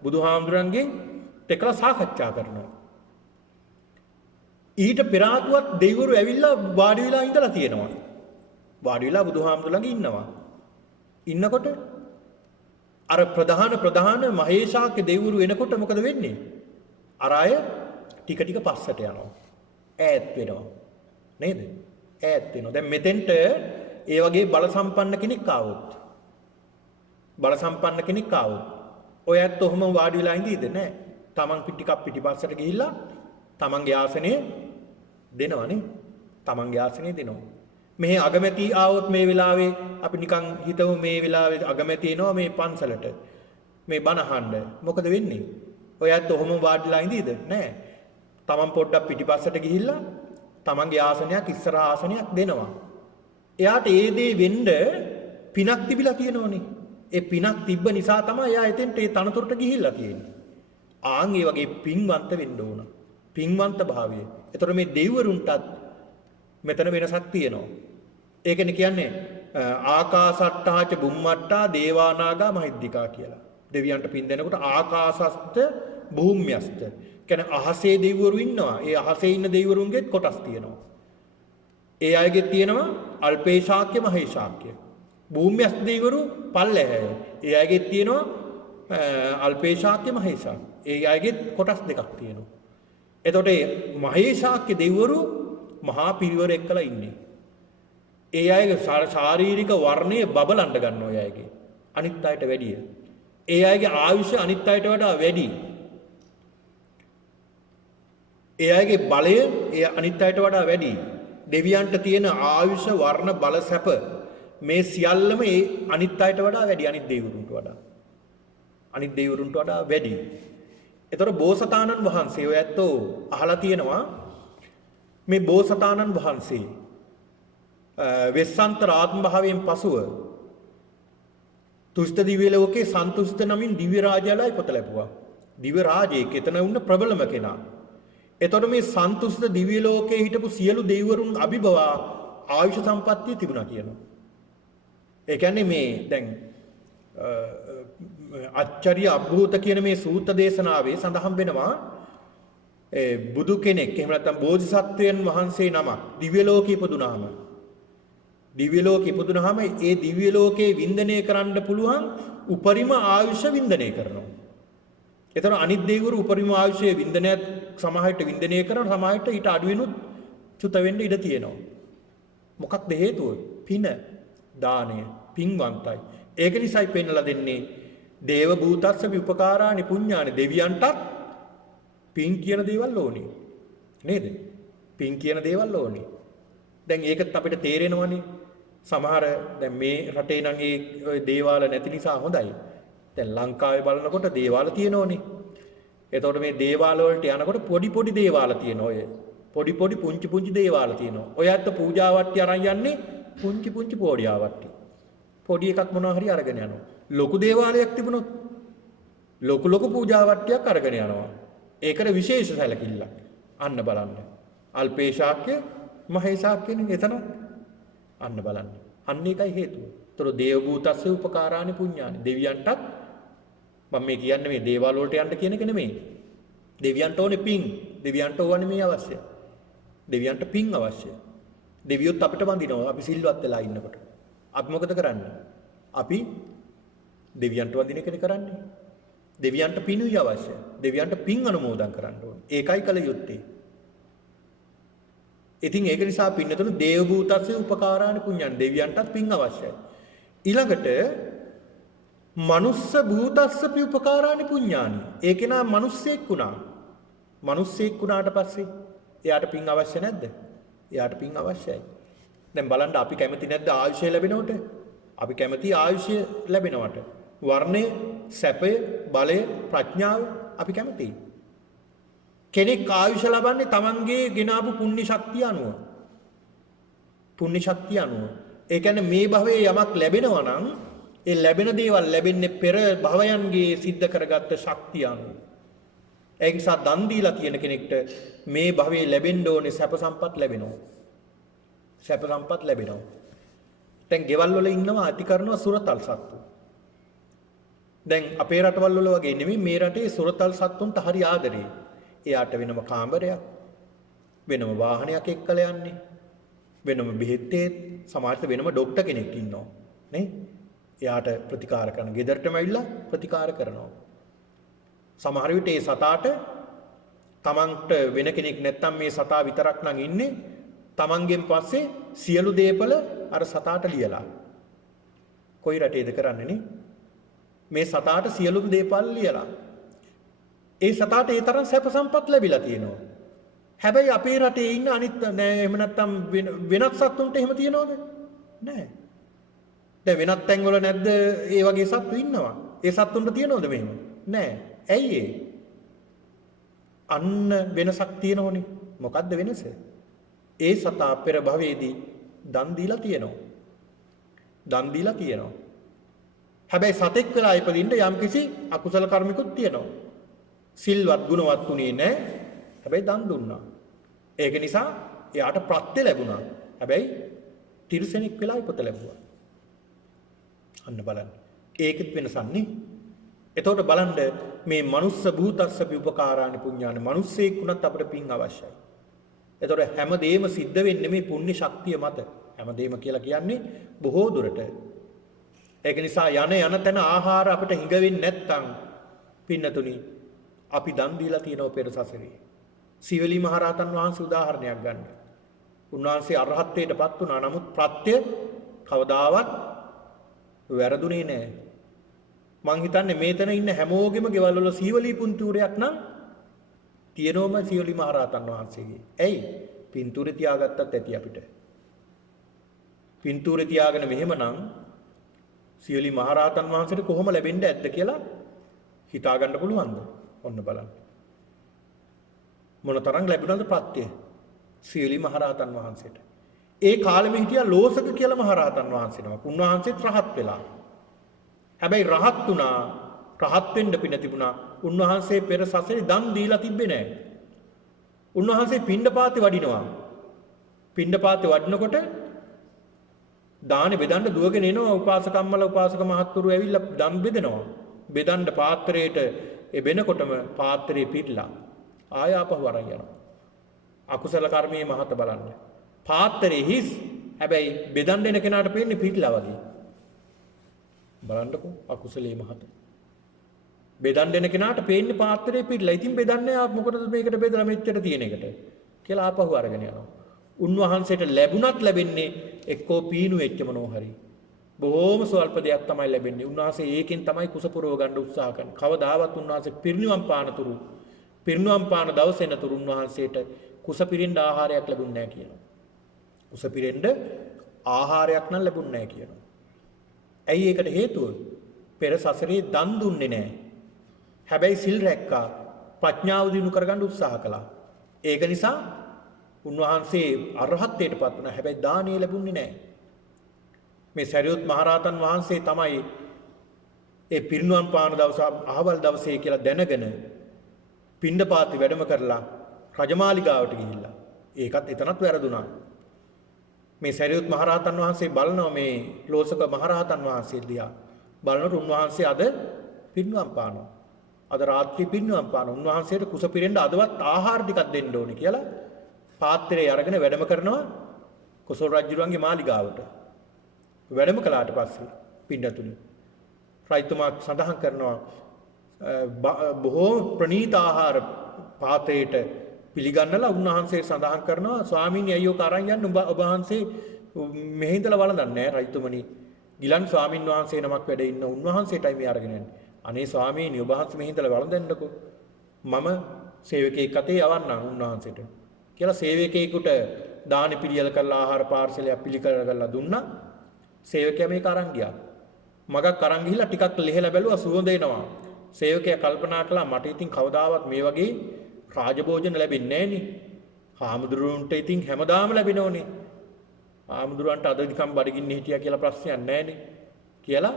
බුදුහාමුදුරන්ගෙන් තෙකලා සාකච්ඡා කරනවා. ඊට පෙර ආතුවත් දෙවිවරු ඇවිල්ලා වාඩි වෙලා ඉඳලා තියෙනවා. වාඩි වෙලා බුදුහාමුදුරන්ගේ ඉන්නවා. ඉන්නකොට අර ප්‍රධාන මහේශාක්‍ය දෙවිවරු එනකොට මොකද වෙන්නේ? අර අය ටික පස්සට යනවා. ඈත් වෙනවා. නේද? ඈත් වෙනවා. දැන් මෙතෙන්ට ඒ වගේ බල සම්පන්න කෙනෙක් ආවොත් ඔය ඇත්ත ඔහම වාඩි වෙලා ඉඳීද? නැහැ. තමන් ටිකක් පිටිපස්සට ගිහිල්ලා තමන්ගේ ආසනය දෙනවනේ. තමන්ගේ ආසනය දෙනවා. මෙහි අගමැති ආවොත් මේ වෙලාවේ අපි නිකන් හිතමු මේ වෙලාවේ අගමැති එනවා මේ පන්සලට. මේ බණ අහන්න. මොකද වෙන්නේ? ඔය ඇත්ත ඔහම වාඩිලා ඉඳීද? නැහැ. තමන් පොඩ්ඩක් පිටිපස්සට ගිහිල්ලා තමන්ගේ ආසනයක් ඉස්සරහ ආසනයක් දෙනවා. එයාට ඒ දේ වෙන්න පිනක් තිබිලා තියෙනවනේ. ඒ පිනක් තිබ්බ නිසා තමයි එයා එතෙන්ට ඒ තනතුරට ගිහිල්ලා තියෙන්නේ. ආන් ඒ වගේ පින්වන්ත වෙන්න ඕන. පින්වන්ත භාවය. ඒතර මේ දෙවිවරුන්ටත් මෙතන වෙනසක් තියෙනවා. ඒකනේ කියන්නේ ආකාසට්ටාච බුම්මට්ටා දේවානාගා මහිද්దికා කියලා. දෙවියන්ට පින් දෙනකොට ආකාසස්ත භූම්‍යස්ත. කියන්නේ අහසේ දෙවිවරු ඉන්නවා. ඒ අහසේ ඉන්න දෙවිවරුන්ගෙත් කොටස් තියෙනවා. ඒ අයගෙත් තියෙනවා අල්පේශාක්‍ය මහේශාක්‍ය. භූම්‍යස්ත දෙවිවරු පල්ලෙහාය. ඒ අයගෙත් තියෙනවා අල්පේශාක්‍ය මහේශාක්‍ය. ඒ අයගෙත් කොටස් දෙකක් තියෙනවා. එතකොට මහේශාක්‍ය දෙවිවරු මහා පිරිවර එක්කලා ඉන්නේ. ඒ අයගේ ශාරීරික වර්ණය බබලන්න ගන්නවා ඒ අයගේ. අනිත් අයට වැඩිය. ඒ අයගේ ආයුෂ අනිත් අයට වඩා වැඩි. ඒ අයගේ බලය ඒ අනිත් අයට වඩා වැඩි. දෙවියන්ට තියෙන ආයුෂ වර්ණ බල සැප මේ සියල්ලම ඒ අනිත් අයට වඩා වැඩි. අනිත් දෙවිවරුන්ට වඩා. අනිත් දෙවිවරුන්ට වඩා වැඩි. ඒතර බෝසතාණන් වහන්සේ ඔය ඇත්තෝ අහලා තියෙනවා මේ බෝසතාණන් වහන්සේ වෙස්සන්තර ආත්ම භාවයෙන් පසුව තුෂ්ඨ දිව්‍ය ලෝකේ සන්තුෂ්ඨ නමින් දිව්‍ය රාජයාලා ඉපත ලැබුවා. දිව්‍ය රාජයෙක් එතන වුණ ප්‍රබලම කෙනා. එතකොට මේ සන්තුෂ්ඨ දිව්‍ය ලෝකේ හිටපු සියලු දෙවිවරුන් අභිභවා ආයුෂ සම්පත්තිය තිබුණා කියනවා. ඒ කියන්නේ මේ දැන් අච්චරිය අභූත කියන මේ සූත්‍ර දේශනාවේ සඳහන් වෙනවා බුදු කෙනෙක් එහෙම නැත්නම් බෝධිසත්වයන් වහන්සේ නමක් දිව්‍ය ලෝකේ ඉපදුනාම දිව්‍ය ලෝකේ ඉපදුනාම ඒ දිව්‍ය ලෝකේ වින්දනය කරන්න පුළුවන් උපරිම ආයුෂ වින්දනය කරනවා. ඒතර අනිත් දෙවිවරු උපරිම ආයුෂයේ වින්දනයත් සමාහයට වින්දනය කරන සමාහයට ඊට අඩුවෙනුත් චුත වෙන්න ඉඩ තියෙනවා. මොකක්ද හේතුව? පින, දානය, පින්වන්තයි. ඒක නිසායි පෙන්වලා දෙන්නේ දේව භූතස්ස විපකාරානි පුඤ්ඤානි දෙවියන්ටත් පින් කියන දේවල් ඕනේ. නේද? පින් කියන දේවල් ඕනේ. දැන් ඒකත් අපිට තේරෙනවනේ. සමහර දැන් මේ රටේ නම් ඒ දේවාල නැති නිසා හොඳයි. දැන් ලංකාවේ බලනකොට දේවාල තියෙනෝනේ. එතකොට මේ දේවාල වලට යනකොට පොඩි පොඩි දේවාල තියෙනවා. ඔය පොඩි පොඩි පුංචි පුංචි දේවාල තියෙනවා. ඔය ඇත්ත පූජාවට්ටි අරන් යන්නේ පුංචි පුංචි පොඩියාවට්ටි. පොඩි එකක් මොනවා හරි අරගෙන යනවා. ලොකු දේවාලයක් තිබුණොත් ලොකු ලොකු පූජාවට්ටියක් අරගෙන යනවා. ඒකට විශේෂ සැලකිල්ලක්. අන්න බලන්න. අල්පේශාක්‍ය මහේශාක්‍යනේ එතන. අන්න බලන්න. අන්න ඒකයි හේතුව. ඒතර දේව භූතස්ස උපකාරානි පුඤ්ඤානි දෙවියන්ටත් මම මේ කියන්නේ මේ දේවාල වලට යන්න කියන එක නෙමෙයි. දෙවියන්ට ඕනේ පිං. දෙවියන්ට ඕනේ මේ අවශ්‍යයි. දෙවියන්ට පිං අවශ්‍යයි. දෙවියොත් අපිට වඳිනවා අපි සිල්වත් වෙලා ඉන්නකොට. අපි මොකද කරන්නේ? අපි දෙවියන්ට වඳින එකනේ කරන්නේ. දෙවියන්ට පිනුයි අවශ්‍යයි. දෙවියන්ට පිං අනුමෝදන් කරන්න ඕනේ. ඒකයි කල යුත්තේ. ඉතින් ඒක නිසා පින්නතුණු දේව භූතස්සේ උපකාරානි පුඤ්ඤානි දෙවියන්ටත් පිං අවශ්‍යයි. ඊළඟට මනුස්ස භූතස්සපි උපකාරානි පුඤ්ඤානි. ඒකේ නා මිනිස්සෙක් වුණා. මිනිස්සෙක් වුණාට පස්සේ එයාට පිං අවශ්‍ය නැද්ද? එයාට පිං අවශ්‍යයි. දැන් බලන්න අපි කැමති නැද්ද ආයුෂය ලැබෙනවට? අපි කැමති ආයුෂය ලැබෙනවට. වර්ණය, සැපය, බලය, ප්‍රඥාව අපි කැමතියි. කෙනෙක් ආයුෂ ලබන්නේ තමන්ගේ ගෙනාවු පුණ්‍ය ශක්තිය අනුව. පුණ්‍ය ශක්තිය අනුව. ඒ කියන්නේ මේ භවයේ යමක් ලැබෙනවා නම් ඒ ලැබෙන දේවල් ලැබෙන්නේ පෙර භවයන්ගේ සිද්ධ කරගත්ත ශක්තිය අනුව. ඒ නිසා දන් දීලා තියෙන කෙනෙක්ට මේ භවයේ ලැබෙන්න ඕනේ සැප සම්පත් ලැබෙනවා. සැප සම්පත් ලැබෙනවා. දැන් ගෙවල් වල ඉන්නවා අති කරනවා සුරතල් සත්තු. දැන් අපේ රටවල් වල වගේ නෙමෙයි මේ රටේ සුරතල් සත්තුන්ට හරි ආදරේ. එයාට වෙනම කාමරයක්, වෙනම වාහනයක් එක්කලා යන්නේ, වෙනම බෙහෙත් සමහරට වෙනම ડોක්ටර් කෙනෙක් ඉන්නවා නේ. එයාට ප්‍රතිකාර කරන ගෙදරටම ඇවිල්ලා ප්‍රතිකාර කරනවා. සමහර විට ඒ සතාට තමන්ට වෙන කෙනෙක් නැත්තම් මේ සතා විතරක් නම් ඉන්නේ තමන්ගෙන් පස්සේ සියලු දේපල අර සතාට ලියලා. කොයි රටේද කරන්නේ නේ? මේ සතාට සියලු දේපල් ලියලා. ඒ සතාට ඒ තරම් සැප සම්පත් ලැබිලා තියෙනවා. හැබැයි අපේ රටේ ඉන්න අනිත් නෑ එහෙම නැත්තම් වෙනත් සත්තුන්ට එහෙම තියනවද? නෑ. දැන් වෙනත් තැන්වල නැද්ද ඒ වගේ සත්තු ඉන්නවා? ඒ සත්තුන්ට තියනවද මෙහෙම? නෑ. ඇයි ඒ? අන්න වෙනසක් තියෙනවනේ. මොකද්ද වෙනස? ඒ සතා පෙර භවයේදී දන් දීලා තියෙනවා. දන් දීලා තියෙනවා. හැබැයි සතෙක් වෙලා ඉපදින්න යම්කිසි අකුසල කර්මිකුත් තියෙනවා. සිල්වත් ගුණවත් උනේ නැහැ. හැබැයි දන් දුන්නා. ඒක නිසා එයාට ප්‍රත්‍ය ලැබුණා. හැබැයි තිරිසනෙක් වෙලා ඉපත ලැබුවා. අන්න බලන්න. ඒකෙත් වෙනසක් නේ. එතකොට බලන්න මේ මනුස්ස භූතස්සපි උපකාරානි පුඤ්ඤානි මිනිස්සෙක් වුණත් අපිට පින් අවශ්‍යයි. එතකොට හැමදේම සිද්ධ වෙන්නේ මේ පුණ්‍ය ශක්තිය මත. හැමදේම කියලා කියන්නේ බොහෝ දුරට. ඒක නිසා යන තැන ආහාර අපිට හිඟ වෙන්නේ නැත්නම් පින්නතුනි අපි දන් දීලා තියෙනව පෙර සසරේ. සීවලි මහරහතන් වහන්සේ උදාහරණයක් ගන්න. උන්වහන්සේ අරහත්ත්වයටපත් වුණා. නමුත් ප්‍රත්‍ය කවදාවත් වැරදුනේ නැහැ. මං හිතන්නේ මේතන ඉන්න හැමෝගෙම ගෙවල් වල සීවලී පින්තූරයක් නම් තියෙනවම සීවලි මහරහතන් වහන්සේගේ. ඇයි? පින්තූරේ තියාගත්තත් ඇති අපිට. පින්තූරේ තියාගෙන මෙහෙමනම් සීවලි මහරහතන් වහන්සේට කොහොම ලැබෙන්නේ ඇද්ද කියලා හිතා ගන්න පුළුවන්ද? ඔන්න බලන්න. මොනතරම් ලැබුණාද ප්‍රත්‍ය සීවලි මහරහතන් වහන්සේට. ඒ කාලෙම හිටියා ලෝසක කියලා මහරහතන් වහන්සේ නමක්. උන්වහන්සේත් රහත් වෙලා. හැබැයි රහත් වුණා, රහත් වෙන්න පින තිබුණා. උන්වහන්සේ පෙර සසරේ දන් දීලා තිබ්බේ නැහැ. උන්වහන්සේ පිණ්ඩපාතේ වඩිනවා. පිණ්ඩපාතේ වඩිනකොට දානේ බෙදන්න දුවගෙන එනවා උපාසකම්මල උපාසක මහත්තුරු ඇවිල්ලා දන් බෙදනවා. බෙදන්න පාත්‍රයට එබෙනකොටම පාත්‍රේ පිරලා ආය ආපහු අරන් යනවා. අකුසල කර්මයේ මහත බලන්න. පාත්‍රේ හිස්. හැබැයි බෙදන්න එන කෙනාට පේන්නේ පිරලා වගේ. බලන්නකෝ අකුසලයේ මහත. බෙදන්න එන කෙනාට පේන්නේ පාත්‍රේ පිරලා. ඉතින් බෙදන්නේ මොකටද මේකට බෙදලා මෙච්චර තියෙන එකට කියලා ආපහු අරගෙන යනවා. උන්වහන්සේට ලැබුණත් ලැබෙන්නේ එක්කෝ පීනු වෙච්ච මොනෝ හරි. බොහෝම ස්වල්ප දෙයක් තමයි ලැබෙන්නේ. උන්වහන්සේ ඒකෙන් තමයි කුස පුරව ගන්න උත්සාහ කරන්නේ. කවදාවත් උන්වහන්සේ පිරිනිවන් පානතුරු පිරිනිවන් පාන දවසේනතුරු උන්වහන්සේට කුස පිරෙන්න ආහාරයක් ලැබුණේ නැහැ කියනවා. කුස පිරෙන්න ආහාරයක් නම් ලැබුණේ නැහැ කියනවා. ඇයි ඒකට හේතුව? පෙර සසරේ දන් දුන්නේ නැහැ. හැබැයි සිල් රැක්කා. ප්‍රඥාව දිනු කරගන්න උත්සාහ කළා. ඒක නිසා උන්වහන්සේ අරහත්ත්වයටපත් වුණා. හැබැයි දානිය ලැබුණේ නැහැ. මේ සරියුත් මහරහතන් වහන්සේ තමයි ඒ පිරිනුවම් පාන දවස අහවල් දවසේ කියලා දැනගෙන පිණ්ඩපාතේ වැඩම කරලා රජමාලිගාවට ගිහිල්ලා. ඒකත් එතනත් වැරදුනා. මේ සරියුත් මහරහතන් වහන්සේ බලනවා මේ ලෝසක මහරහතන් වහන්සේ දිහා. බලනකොට උන්වහන්සේ අද පිරිනුවම් පානවා. අද රාත්‍රී පිරිනුවම් පානවා. උන්වහන්සේට කුස පිරෙන්න අදවත් ආහාර ටිකක් දෙන්න ඕනේ කියලා පාත්‍රය අරගෙන වැඩම කරනවා කොසල් රජුගේ මාලිගාවට. වැඩම කළාට පස්සේ පින්නතුනි රජතුමා සඳහන් කරනවා බොහෝ ප්‍රණීත ආහාර පාත්‍රයට පිළිගන්නලා උන්වහන්සේ සඳහන් කරනවා ස්වාමීනි අයියෝ කරන් යන්න ඔබ වහන්සේ මෙහි ඉඳලා වළඳන්නේ නැහැ රජතුමනි. ගිලන් ස්වාමින් වහන්සේ නමක් වැඩ ඉන්න උන්වහන්සේටයි මේ අරගෙන යන්නේ. අනේ ස්වාමීනි ඔබ වහන්සේ මෙහි ඉඳලා වළඳන්නකෝ. මම සේවකයෙක් අතේ යවන්නම් උන්වහන්සේට. කියලා සේවකයෙකුට දානි පිළියෙල කරලා ආහාර පාර්සලයක් පිළිකරලා දුන්නා. සේවකයා මේක අරන් ගියා. මගක් අරන් ගිහිල්ලා ටිකක් ලෙහෙලා බැලුවා සුවඳ එනවා. සේවකයා කල්පනා කළා මට ඉතින් කවදාවත් මේ වගේ රාජභෝජන ලැබෙන්නේ නැහනේ. හාමුදුරුවන්ට ඉතින් හැමදාම ලැබෙනෝනේ. හාමුදුරුවන්ට අද නිකන් බඩගින්නේ හිටියා කියලා ප්‍රශ්නයක් නැහනේ. කියලා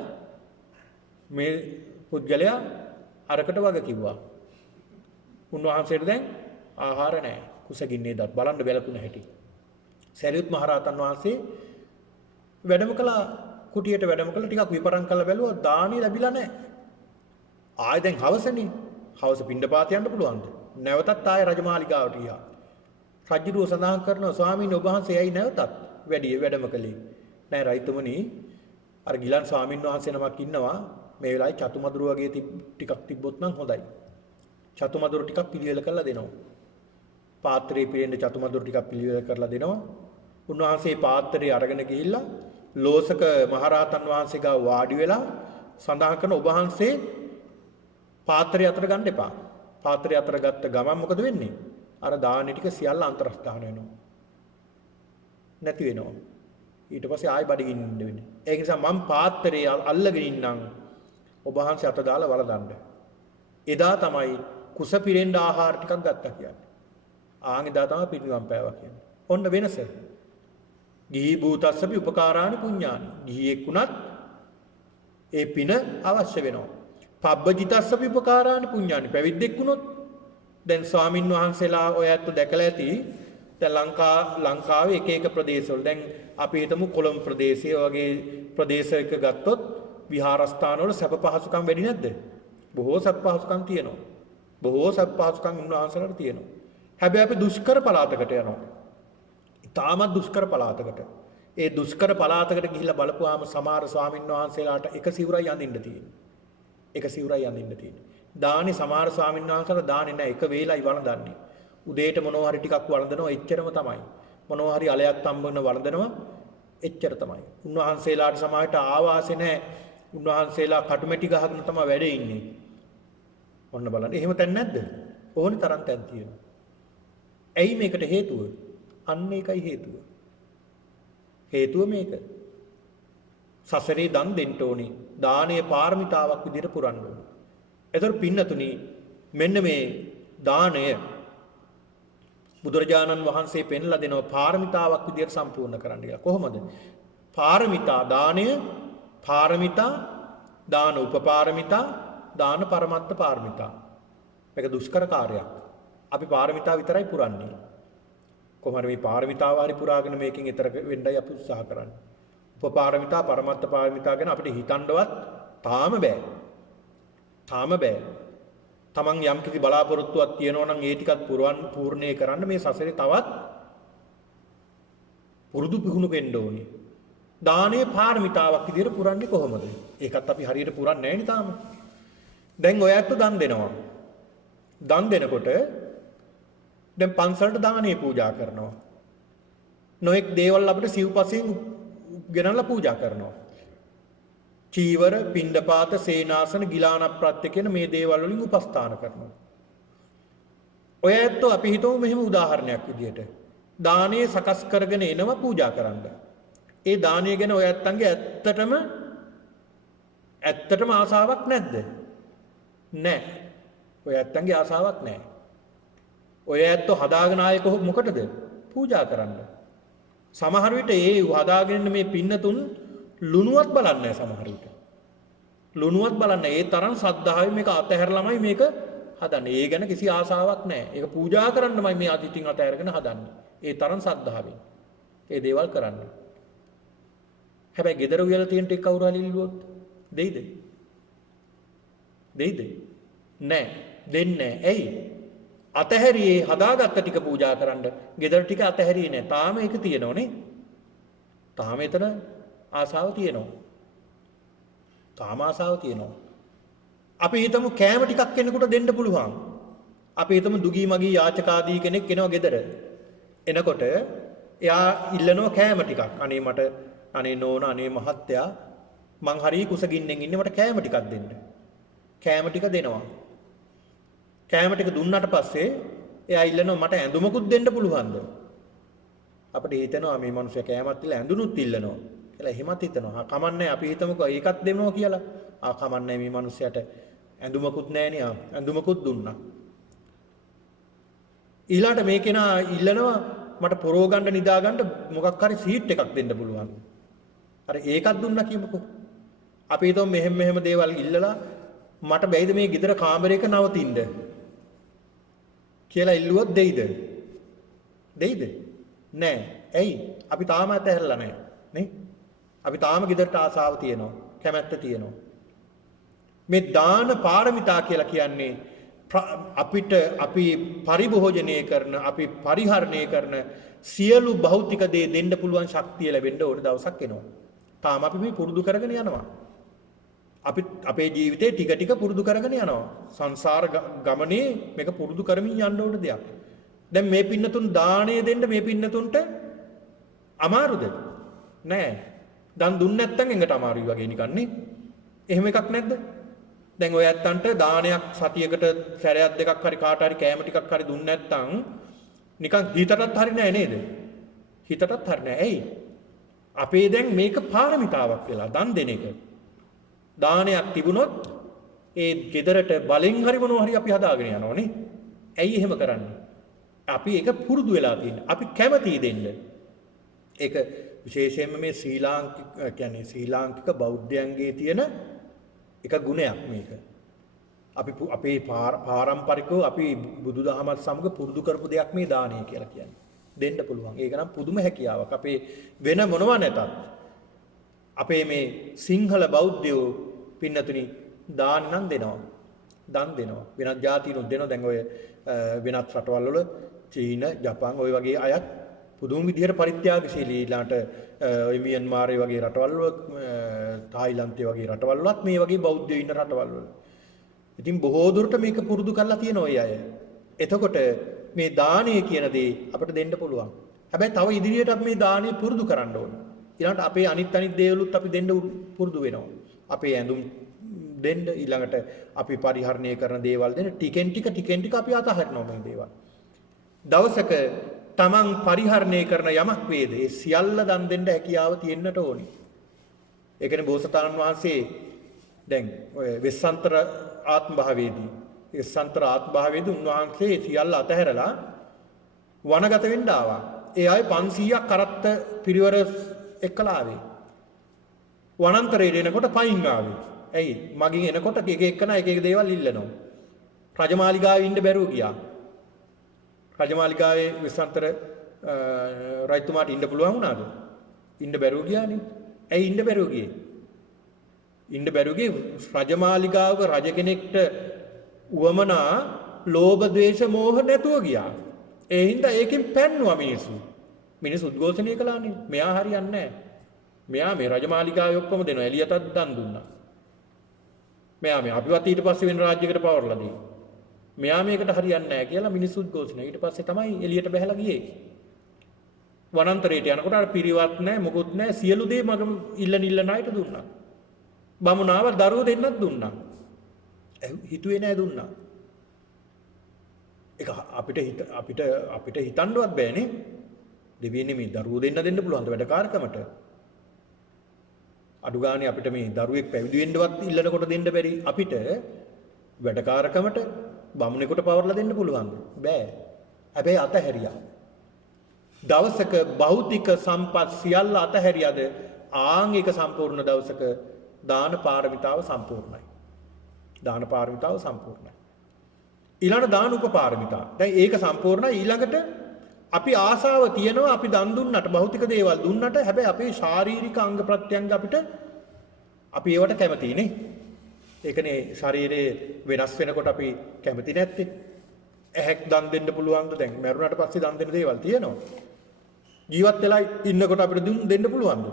මේ පුද්ගලයා අරකට වග කිව්වා. උන්වහන්සේට දැන් ආහාර නැහැ. කුසගින්නේ දත් බලන්න වැළකුණ හැටි. සරියුත් මහරහතන් වහන්සේ වැඩම කළා කුටියට වැඩම කළා ටිකක් විපරම් කරලා බැලුවා දානි ලැබිලා නැහැ. ආයෙ දැන් හවසනේ. හවස පිණ්ඩපාත යන්න පුළුවන්ද? නැවතත් ආයෙ රජමාලිගාවට ගියා. රජුව සඳහන් කරනවා ස්වාමීන් වහන්සේ ඇයි නැවතත් වැඩම කළේ? නෑ රයිතුමනි අර ගිලන් ස්වාමීන් වහන්සේ නමක් ඉන්නවා මේ වෙලාවේ චතුමදුරු වගේ ටිකක් තිබ්බොත් නම් හොඳයි. චතුමදුරු ටිකක් පිළිවෙල කරලා දෙනවා. පාත්‍රයේ පිරෙන්න චතුමදුරු ටිකක් පිළිවෙල කරලා දෙනවා. උන්වහන්සේ පාත්‍රය අරගෙන ගිහිල්ලා ලෝසක මහරහතන් වහන්සේ ගාව වාඩි වෙලා සඳහන් කරන ඔබ වහන්සේ පාත්‍රය අතර ගන්න එපා. පාත්‍රය අතර ගත්ත ගමන් මොකද වෙන්නේ? අර දාන ටික සියල්ල අන්තරස්ථාන වෙනවා. නැති වෙනවා. ඊට පස්සේ ආයෙ බඩගින්න වෙන්නේ. ඒ නිසා මම පාත්‍රය අල්ලගෙන ඉන්නම් ඔබ වහන්සේ අත දාලා වළඳන්න. එදා තමයි කුස පිරෙන්න ආහාර ටිකක් ගත්තා කියන්නේ. ආන් එදා තමයි පිරිනිවන් පෑවා කියන්නේ. ඔන්න වෙනස. ගිහි භූතස්සපි උපකාරානි පුඤ්ඤානි. ගිහියෙක් වුණත් ඒ පින අවශ්‍ය වෙනවා. පබ්බජිතස්සපි උපකාරානි පුඤ්ඤානි. පැවිද්දෙක් වුණොත් දැන් ස්වාමින් වහන්සේලා ඔය ඇත්ත දැකලා ඇති. දැන් ලංකාවේ එක එක ප්‍රදේශවල දැන් අපි හිතමු කොළඹ ප්‍රදේශය වගේ ප්‍රදේශයක ගත්තොත් විහාරස්ථානවල සැප පහසුකම් වැඩි නැද්ද? බොහෝ සැප පහසුකම් තියෙනවා. බොහෝ සැප පහසුකම් උන්වහන්සේලාට තියෙනවා. හැබැයි අපි දුෂ්කර පළාතකට යනවා. ඉතාමත් දුෂ්කර පළාතකට. ඒ දුෂ්කර පළාතකට ගිහිල්ලා බලපුවාම සමහර ස්වාමින් වහන්සේලාට එක සිවුරයි අඳින්න තියෙන්නේ. එක සිවුරයි අඳින්න තියෙන්නේ. දානි සමහර ස්වාමින් වහන්සේලා දාන්නේ නැහැ. එක වේලයි වළඳන්නේ. උදේට මොනවා හරි ටිකක් වළඳනවා එච්චරම තමයි. මොනවා හරි අලයක් තම්බන වළඳනවා එච්චර තමයි. උන්වහන්සේලාට සමාජයට ආවාසෙ නැහැ. උන්වහන්සේලා කටුමැටි ගහගෙන තමයි වැඩේ ඉන්නේ. ඔන්න බලන්න. එහෙම තැන් නැද්ද? ඕනේ තරම් තැන් තියෙනවා. ඇයි මේකට හේතුව? අන්න ඒකයි හේතුව. හේතුව මේක. සසරේ දන් දෙන්න ඕනේ. දානීය පාරමිතාවක් විදිහට පුරන්න ඕනේ. ඒතර පින්නතුනි මෙන්න මේ දාණය බුදුරජාණන් වහන්සේ පෙන්ලා දෙනවා පාරමිතාවක් විදිහට සම්පූර්ණ කරන්න කියලා. කොහොමද? පාරමිතා දාණය, පාරමිතා, දාන උපපාරමිතා, දාන පරමත්ත පාරමිතා. මේක දුෂ්කර කාර්යයක්. අපි පාරමිතා විතරයි පුරන්නේ. කොහොමද මේ පාරමිතාව හරි පුරාගෙන මේකෙන් ඈතර වෙන්නයි අපි උත්සාහ කරන්නේ. උපපාරමිතා, පරමත්ත පාරමිතා ගැන අපිට හිතන්නවත් තාම බෑ. තාම බෑ. තමන් යම් කිසි බලාපොරොත්තුවක් තියෙනවා නම් ඒ ටිකත් පූර්ණේ කරන්න මේ සසරේ තවත් පුරුදු පුහුණු වෙන්න ඕනේ. දානයේ පාරමිතාවක් විදිහට පුරන්නේ කොහොමද? ඒකත් අපි හරියට පුරන්නේ නැහැ නේ තාම. දැන් ඔයත් දන් දෙනවා. දන් දෙනකොට දැන් පන්සලට දානේ පූජා කරනවා. නොඑක් දේවල් අපිට සිව්පසෙන් ගෙනල්ලා පූජා කරනවා. චීවර, පිණ්ඩපාත, සේනාසන, ගිලාන ප්‍රත්‍ය කියන මේ දේවල් වලින් උපස්ථාන කරනවා. ඔය ඇත්තෝ අපි හිතමු මෙහෙම උදාහරණයක් විදියට. දානේ සකස් කරගෙන එනවා පූජා කරන්න. ඒ දානය ගැන ඔය ඇත්තන්ගේ ඇත්තටම ආසාවක් නැද්ද? නැහැ. ඔය ඇත්තන්ගේ ආසාවක් නැහැ. ඔය ඇත්තෝ හදාගෙන ආයේ මොකටද? පූජා කරන්න. සමහර විට ඒ හදාගෙන මේ පින්නතුන් ලුණුවත් බලන්නේ නැහැ සමහර විට. ලුණුවත් බලන්නේ ඒ තරම් සද්ධාවෙන් මේක අතහැරලාමයි මේක හදන්නේ. ඒ ගැන කිසි ආසාවක් නැහැ. ඒක පූජා කරන්නමයි මේ අතිතින් අතහැරගෙන හදන්නේ. ඒ තරම් සද්ධාවෙන්. ඒ දේවල් කරන්නේ. හැබැයි gedara උයලා තියෙන ටික කවුරු හරි ඉල්ලුවොත් දෙයිද? දෙයිද? නැහැ. දෙන්නේ නැහැ. ඇයි? අතහැරියේ හදාගත්ත ටික පූජා කරන්න. gedara ටික අතහැරියේ නැහැ. තාම ඒක තියෙනවනේ. තාම එතන ආසාව තියෙනවා. තාම ආසාව තියෙනවා. අපි හිතමු කෑම ටිකක් කෙනෙකුට දෙන්න පුළුවන්. අපි හිතමු දුගී මගී යාචකාදී කෙනෙක් එනවා gedara. එනකොට එයා ඉල්ලනවා කෑම ටිකක්. අනේ මට අනේ නෝන අනේ මහත්තයා මං හරිය කුසගින්නෙන් ඉන්නේ මට කෑම ටිකක් දෙන්න. කෑම ටික දෙනවා. කෑම ටික දුන්නාට පස්සේ එයා ඉල්ලනවා මට ඇඳුමකුත් දෙන්න පුළුවන්ද? අපිට හිතෙනවා මේ මිනිස්සයා කෑමත් ඉල්ල ඇඳුනුත් ඉල්ලනවා කියලා එහෙමත් හිතනවා. කමන්නේ අපි හිතමුකෝ ඒකත් දෙනවා කියලා. කමන්නේ මේ මිනිස්සයාට ඇඳුමකුත් නැහනේ. ඇඳුමකුත් දුන්නා. ඊළාට මේ කෙනා ඉල්ලනවා මට පොරෝ ගන්න නිදා ගන්න මොකක් හරි සීට් එකක් දෙන්න පුළුවන්. අර ඒකත් දුන්නා කියමුකෝ. අපි හිතමු මෙහෙම දේවල් ඉල්ලලා මට බැයිද මේ ගෙදර කාමරයක නවතින්න කියලා ඉල්ලුවොත් දෙයිද? දෙයිද? නෑ. ඇයි? අපි තාම ඇතහැරලා නෑ නේ? අපි තාම ගෙදරට ආසාව තියෙනවා, කැමැත්ත තියෙනවා. මේ දාන පාරමිතා කියලා කියන්නේ අපිට අපි පරිභෝජනය කරන, අපි පරිහරණය කරන සියලු භෞතික දේ දෙන්න පුළුවන් ශක්තිය ලැබෙන්න ඕන දවසක් එනවා. තාම අපි මේ පුරුදු කරගෙන යනවා. අපි අපේ ජීවිතේ ටික ටික පුරුදු කරගෙන යනවා. සංසාර ගමනේ මේක පුරුදු කරමින් යන්න ඕන දෙයක්. දැන් මේ පින්නතුන් දාණය දෙන්න මේ පින්නතුන්ට අමාරුද? නෑ. දන් දුන්නේ නැත්නම් එඟට අමාරුයි වගේ නිකන් නේ. එහෙම එකක් නැද්ද? දැන් ඔය ඇත්තන්ට දානයක් සතියකට සැරයක් දෙකක් හරි කාට හරි කෑම ටිකක් හරි දුන්නේ නැත්නම් නිකන් හිතටත් හරි නෑ නේද? හිතටත් හරි නෑ. ඇයි? අපේ දැන් මේක පාරමිතාවක් වෙලා දන් දෙන එක. දානයක් තිබුණොත් ඒ ගෙදරට බලෙන් හරි මොනවා හරි අපි හදාගෙන යනවනේ. ඇයි එහෙම කරන්නේ? අපි ඒක පුරුදු වෙලා තියෙනවා. අපි කැමතියි දෙන්න. ඒක විශේෂයෙන්ම මේ ශ්‍රී ලාංකික බෞද්ධයන්ගේ තියෙන එක ගුණයක් මේක. අපේ පාරම්පරිකව අපි බුදුදහමත් සමග පුරුදු කරපු දෙයක් මේ දානය කියලා කියන්නේ. දෙන්න පුළුවන්. ඒක නම් පුදුම හැකියාවක්. අපේ වෙන මොනවා නැතත් අපේ මේ සිංහල බෞද්ධයෝ පින්නතුනි දාන නම් දෙනවා. දන් දෙනවා. වෙනත් ජාතීනුත් දෙනවා. දැන් ඔය වෙනත් රටවල් වල චීන, ජපාන් ඔය වගේ අයත් පුදුම විදිහට පරිත්‍යාගශීලී ඊළාට ඔය මියන්මාර් වගේ රටවල් වල තායිලන්තේ වගේ රටවල් වලත් මේ වගේ බෞද්ධයෝ ඉන්න රටවල් වල. ඉතින් බොහෝ දුරට මේක පුරුදු කරලා තියෙන ඔය අය. එතකොට මේ දානය කියන දේ අපිට දෙන්න පුළුවන්. හැබැයි තව ඉදිරියට අපි මේ දානේ පුරුදු කරන්න ඕන. ඊළඟට අපේ අනිත් දේවලුත් අපි දෙන්න පුරුදු වෙනවා. අපේ ඇඳුම් දෙන්න, ඊළඟට අපි පරිහරණය කරන දේවල් දෙන්න, ටිකෙන් ටික අපි අතහරිනවා මේ දේවල්. දවසක තමන් පරිහරණය කරන යමක් වේද ඒ සියල්ල දන් දෙන්න හැකියාව තියෙන්නට ඕනි. ඒ කියන්නේ බෝසතාණන් වහන්සේ දැන් ඔය වෙස්සන්තර ආත්ම භාවයේදී උන්වහන්සේ සියල්ල අතහැරලා වනගත වෙන්න ආවා. ඒ අය 500ක් කරත්ත පිරිවර එක්කලා ආවේ. වනාන්තරයේ එනකොට පයින් ආවේ. ඇයි? මගින් එනකොට එක එකන එක දේවල් ඉල්ලනවා. රජමාලිගාවේ ඉන්න බැරුව ගියා. රජමාලිගාවේ විසන්තර රජතුමාට ඉන්න පුළුවන් වුණාද? ඉන්න බැරුව ගියානේ. ඇයි ඉන්න බැරුව ගියේ? ඉන්න බැරුව ගියේ රජමාලිගාවක රජ කෙනෙක්ට උවමනා ලෝභ ද්වේෂ මෝහ නැතුව ගියා. ඒ හින්දා ඒකෙන් පැන්නුවා මිනිස්සු. මිනිස්සු උද්ඝෝෂණය කළානේ. මෙයා හරියන්නේ නැහැ. මෙයා මේ රජමාලිගාවේ ඔක්කොම දෙනවා. එළියටත් දන් දුන්නා. මෙයා මේ අපිවත් ඊට පස්සේ වෙන රාජ්‍යයකට පවර්ලා දී. මෙයා මේකට හරියන්නේ නැහැ කියලා මිනිස්සු උද්ඝෝෂණය. ඊට පස්සේ තමයි එළියට බහැලා ගියේ. වනාන්තරයට යනකොට අර පිරිවත් නැහැ, මොකුත් නැහැ. සියලු දේ මගම ඉල්ලන ණයට දුන්නා. බමුණාව දරුවෝ දෙන්නත් දුන්නා. හිතුවේ නැහැ දුන්නා. ඒක අපිට හිතන්නවත් බෑනේ. දෙවියනේ මේ දරුවෝ දෙන්න පුළුවන්ද වැඩකාරකමට? අඩු ගානේ අපිට මේ දරුවෙක් පැවිදි වෙන්නවත් ඉල්ලනකොට දෙන්න බැරි අපිට වැඩකාරකමට බමුණෙකුට පවර්ලා දෙන්න පුළුවන්ද? බෑ. හැබැයි අතහැරියා. දවසක භෞතික සම්පත් සියල්ල අතහැරියද ආන් එක සම්පූර්ණ දවසක දාන පාරමිතාව සම්පූර්ණයි. දාන පාරමිතාව සම්පූර්ණයි. ඊළඟ දාන උපපාරමිතා. දැන් ඒක සම්පූර්ණයි. ඊළඟට අපි ආසාව තියනවා අපි දන් දුන්නට භෞතික දේවල් දුන්නට හැබැයි අපේ ශාරීරික අංග ප්‍රත්‍යංග අපි ඒවට කැමතියි නේ. ඒකනේ ශරීරයේ වෙනස් වෙනකොට අපි කැමති නැත්තේ. ඇහැක් දන් දෙන්න පුළුවන්ද? දැන් මරුණාට පස්සේ දන් දෙන්න දේවල් තියෙනවා. ජීවත් වෙලා ඉන්නකොට අපිට දෙන්න පුළුවන්ද?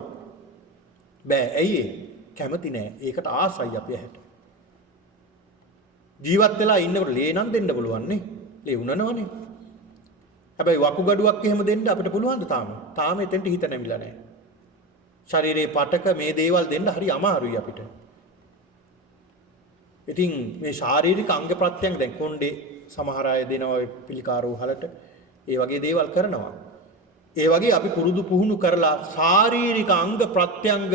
බෑ. ඇයි ඒ? කැමති නෑ. ඒකට ආසයි අපි ඇහැට. ජීවත් වෙලා ඉන්නකොට ලේ නම් දෙන්න පුළුවන් නේ. ලේ උනනවනේ. හැබැයි වකුගඩුවක් එහෙම දෙන්න අපිට පුළුවන්ද තාම? තාම එතෙන්ට හිත නැමිලා නැහැ. ශරීරයේ පටක මේ දේවල් දෙන්න හරි අමාරුයි අපිට. ඉතින් මේ ශාරීරික අංග ප්‍රත්‍යංග දැන් කොණ්ඩේ සමහර අය දෙනවා පිළිකාරෝහලට ඒ වගේ දේවල් කරනවා. ඒ වගේ අපි පුරුදු පුහුණු කරලා ශාරීරික අංග ප්‍රත්‍යංග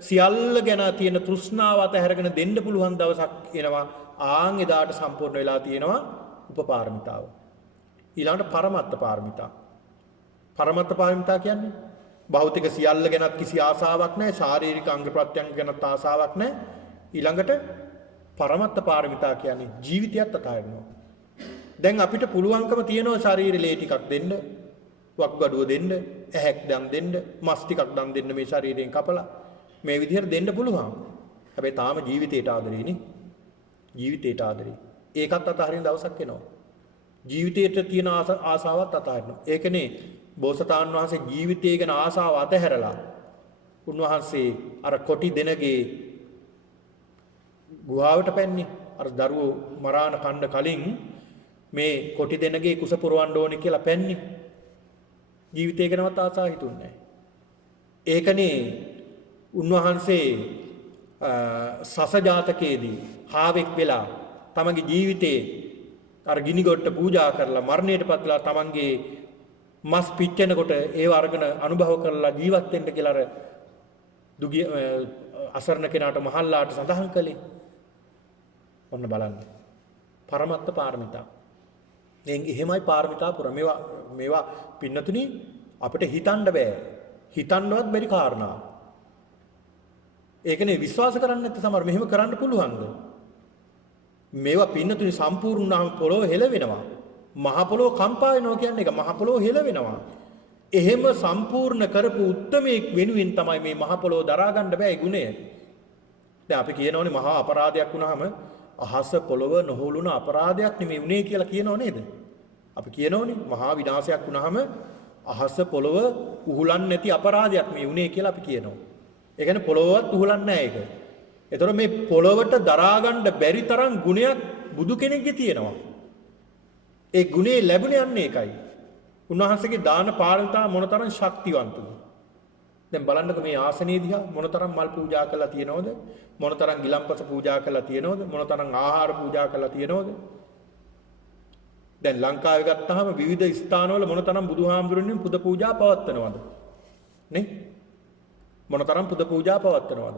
සියල්ල ගැන තියෙන තෘෂ්ණාව අතහැරගෙන දෙන්න පුළුවන් දවසක් එනවා. ආන් එදාට සම්පූර්ණ වෙලා තියෙනවා උපපාරමිතාව. ඊළඟට පරමත්ත පාරමිතා. පරමත්ත පාරමිතා කියන්නේ භෞතික සියල්ල ගැනත් කිසි ආසාවක් නැහැ, ශාරීරික අංග ප්‍රත්‍යංග ගැනත් ආසාවක් නැහැ. ඊළඟට පරමත්ත පාරමිතා කියන්නේ ජීවිතයත් අතහරිනවා. දැන් අපිට පුළුවන්කම තියෙනවා ශරීරේ ලේ ටිකක් දෙන්න, වකුගඩුව දෙන්න, ඇහැක් දන් දෙන්න, මස් ටිකක් දන් දෙන්න මේ ශරීරයෙන් කපලා. මේ විදිහට දෙන්න පුළුවන්. හැබැයි තාම ජීවිතේට ආදරේ නේ. ජීවිතේට ආදරේ. ඒකත් අතහරින දවසක් එනවා. ජීවිතයට තියෙන ආසාවත් අතහරිනවා. ඒකනේ බෝසතාණන් වහන්සේ ජීවිතය ගැන ආසාව අතහැරලා උන්වහන්සේ අර කොටි දෙනගේ ගුහාවට පැන්නේ. අර දරුවෝ මරාන කන්න කලින් මේ කොටි දෙනගේ කුස පුරවන්න ඕනේ කියලා පැන්නේ. ජීවිතය ගැනවත් ආසාව හිතුන්නේ නැහැ. ඒකනේ උන්වහන්සේ සසජාතකයේදී හාවෙක් වෙලා තමගේ ජීවිතේ අර ගිනිගොට්ට පූජා කරලා මරණයට පත්ලා තමන්ගේ මස් පිච්චෙනකොට ඒව අරගෙන අනුභව කරලා ජීවත් වෙන්න කියලා අර දුගිය අසරණ කෙනාට මහල්ලාට සඳහන් කළේ. ඔන්න බලන්න. පරමත්ත පාරමිතා. දැන් එහෙමයි පාරමිතා පුර මේවා පින්නතුනි අපිට හිතන්න බෑ. හිතන්නවත් බැරි කාරණා. ඒකනේ විශ්වාස කරන්නේ නැත්නම් සමහර මෙහෙම කරන්න පුළුවන්ද? මේවා පින්නතුනි සම්පූර්ණ වුණාම පොළොව හෙලවෙනවා. මහ පොළොව කම්පා වෙනවා කියන්නේ ඒක. මහ පොළොව හෙලවෙනවා. එහෙම සම්පූර්ණ කරපු උත්මයෙක් වෙනුවෙන් තමයි මේ මහ පොළොව දරා ගන්න බෑ ඒ ගුණය. දැන් අපි කියනෝනේ මහා අපරාධයක් වුණාම අහස පොළොව නොහුළුන අපරාධයක් නෙමෙයි උනේ කියලා කියනෝ නේද? අපි කියනෝනේ මහා විනාශයක් වුණාම අහස පොළොව උහුලන්නේ නැති අපරාධයක් මේ උනේ කියලා අපි කියනවා. ඒ කියන්නේ පොළොවවත් උහුලන්නේ නැහැ ඒක. ඒතර මේ පොළොවට දරා ගන්න බැරි තරම් ගුණයක් බුදු කෙනෙක්ගේ තියෙනවා. ඒ ගුණේ ලැබුණේ යන්නේ ඒකයි. උන්වහන්සේගේ දාන පාරමිතා මොනතරම් ශක්තිවන්තද? දැන් බලන්නකො මේ ආසනයේ දිහා මොනතරම් මල් පූජා කරලා තියෙනවද? මොනතරම් ගිලම්පස පූජා කරලා තියෙනවද? මොනතරම් ආහාර පූජා කරලා තියෙනවද? දැන් ලංකාවේ ගත්තාම විවිධ ස්ථානවල මොනතරම් බුදුහාමුදුරන්ගෙන් පුද පූජා පවත්වනවද? නේ? මොනතරම් පුද පූජා පවත්වනවද?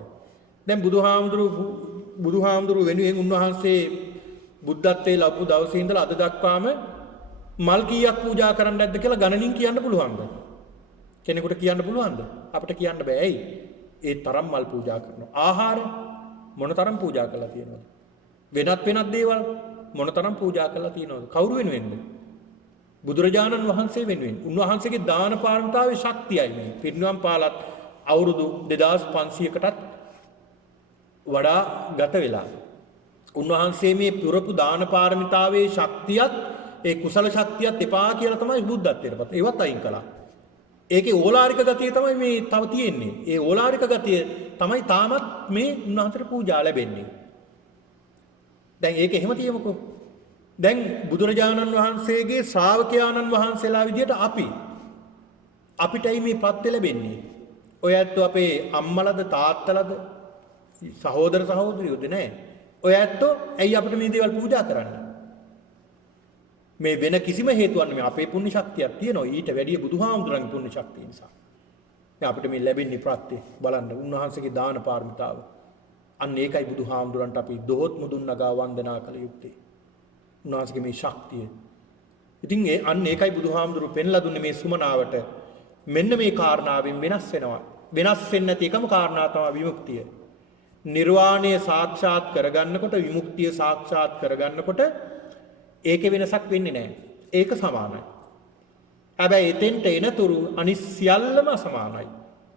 දැන් බුදුහාමුදුරු වෙනුවෙන් උන්වහන්සේ බුද්ධත්වයේ ලැබපු දවසේ ඉඳලා අද දක්වාම මල් කීයක් පූජා කරන්න නැද්ද කියලා ගණනින් කියන්න පුළුවන්ද? කෙනෙකුට කියන්න පුළුවන්ද? අපිට කියන්න බෑ. ඇයි? ඒ තරම් මල් පූජා කරනවා. ආහාර මොනතරම් පූජා කරලා තියෙනවද? වෙනත් දේවල් මොනතරම් පූජා කරලා තියෙනවද? කවුරු වෙනුවෙන්ද? බුදුරජාණන් වහන්සේ වෙනුවෙන්. උන්වහන්සේගේ දාන පාරමිතාවේ ශක්තියයි මේ. පිරිනිවන් පාලත් අවුරුදු 2500කටත් වඩා ගත වෙලා. උන්වහන්සේ මේ පුරපු දාන පාරමිතාවේ ශක්තියත් ඒ කුසල ශක්තියත් එපා කියලා තමයි බුද්ධත්වයටපත්. ඒවත් අයින් කළා. ඒකේ ඕලාරික ගතිය තමයි මේ තව තියෙන්නේ. ඒ ඕලාරික ගතිය තමයි තාමත් මේ උන්වහන්සේට පූජා ලැබෙන්නේ. දැන් ඒක එහෙම තියමුකෝ. දැන් බුදුරජාණන් වහන්සේගේ ශ්‍රාවකයාණන් වහන්සේලා විදියට අපිටයි මේ පත්‍ය ලැබෙන්නේ. ඔය ඇත්තෝ අපේ අම්මලද තාත්තලද සහෝදර සහෝදරියෝද නැහැ. ඔය ඇත්තෝ ඇයි අපිට මේ දේවල් පූජා කරන්නේ? මේ වෙන කිසිම හේතුවක් නෙමෙයි. අපේ පුණ්‍ය ශක්තියක් තියෙනවා. ඊට වැඩිය බුදුහාමුදුරන්ගේ පුණ්‍ය ශක්තිය නිසා. දැන් අපිට මේ ලැබෙන්නේ ප්‍රත්‍ය බලන්න උන්වහන්සේගේ දාන පාරමිතාව. අන්න ඒකයි බුදුහාමුදුරන්ට අපි දොහොත් මුදුන් නගා වන්දනා කළ යුත්තේ. උන්වහන්සේගේ මේ ශක්තිය. ඉතින් අන්න ඒකයි බුදුහාමුදුරු පෙන්ලා දුන්නේ මේ සුමනාවට. මෙන්න මේ කාරණාවෙන් වෙනස් වෙනවා. වෙනස් වෙන්නේ නැති එකම කාරණා තමයි විමුක්තිය. නිර්වාණය සාක්ෂාත් කරගන්නකොට විමුක්තිය සාක්ෂාත් කරගන්නකොට ඒකේ වෙනසක් වෙන්නේ නැහැ. ඒක සමානයි. හැබැයි එතෙන්ට එනතුරු අනිත් සියල්ලම සමානයි.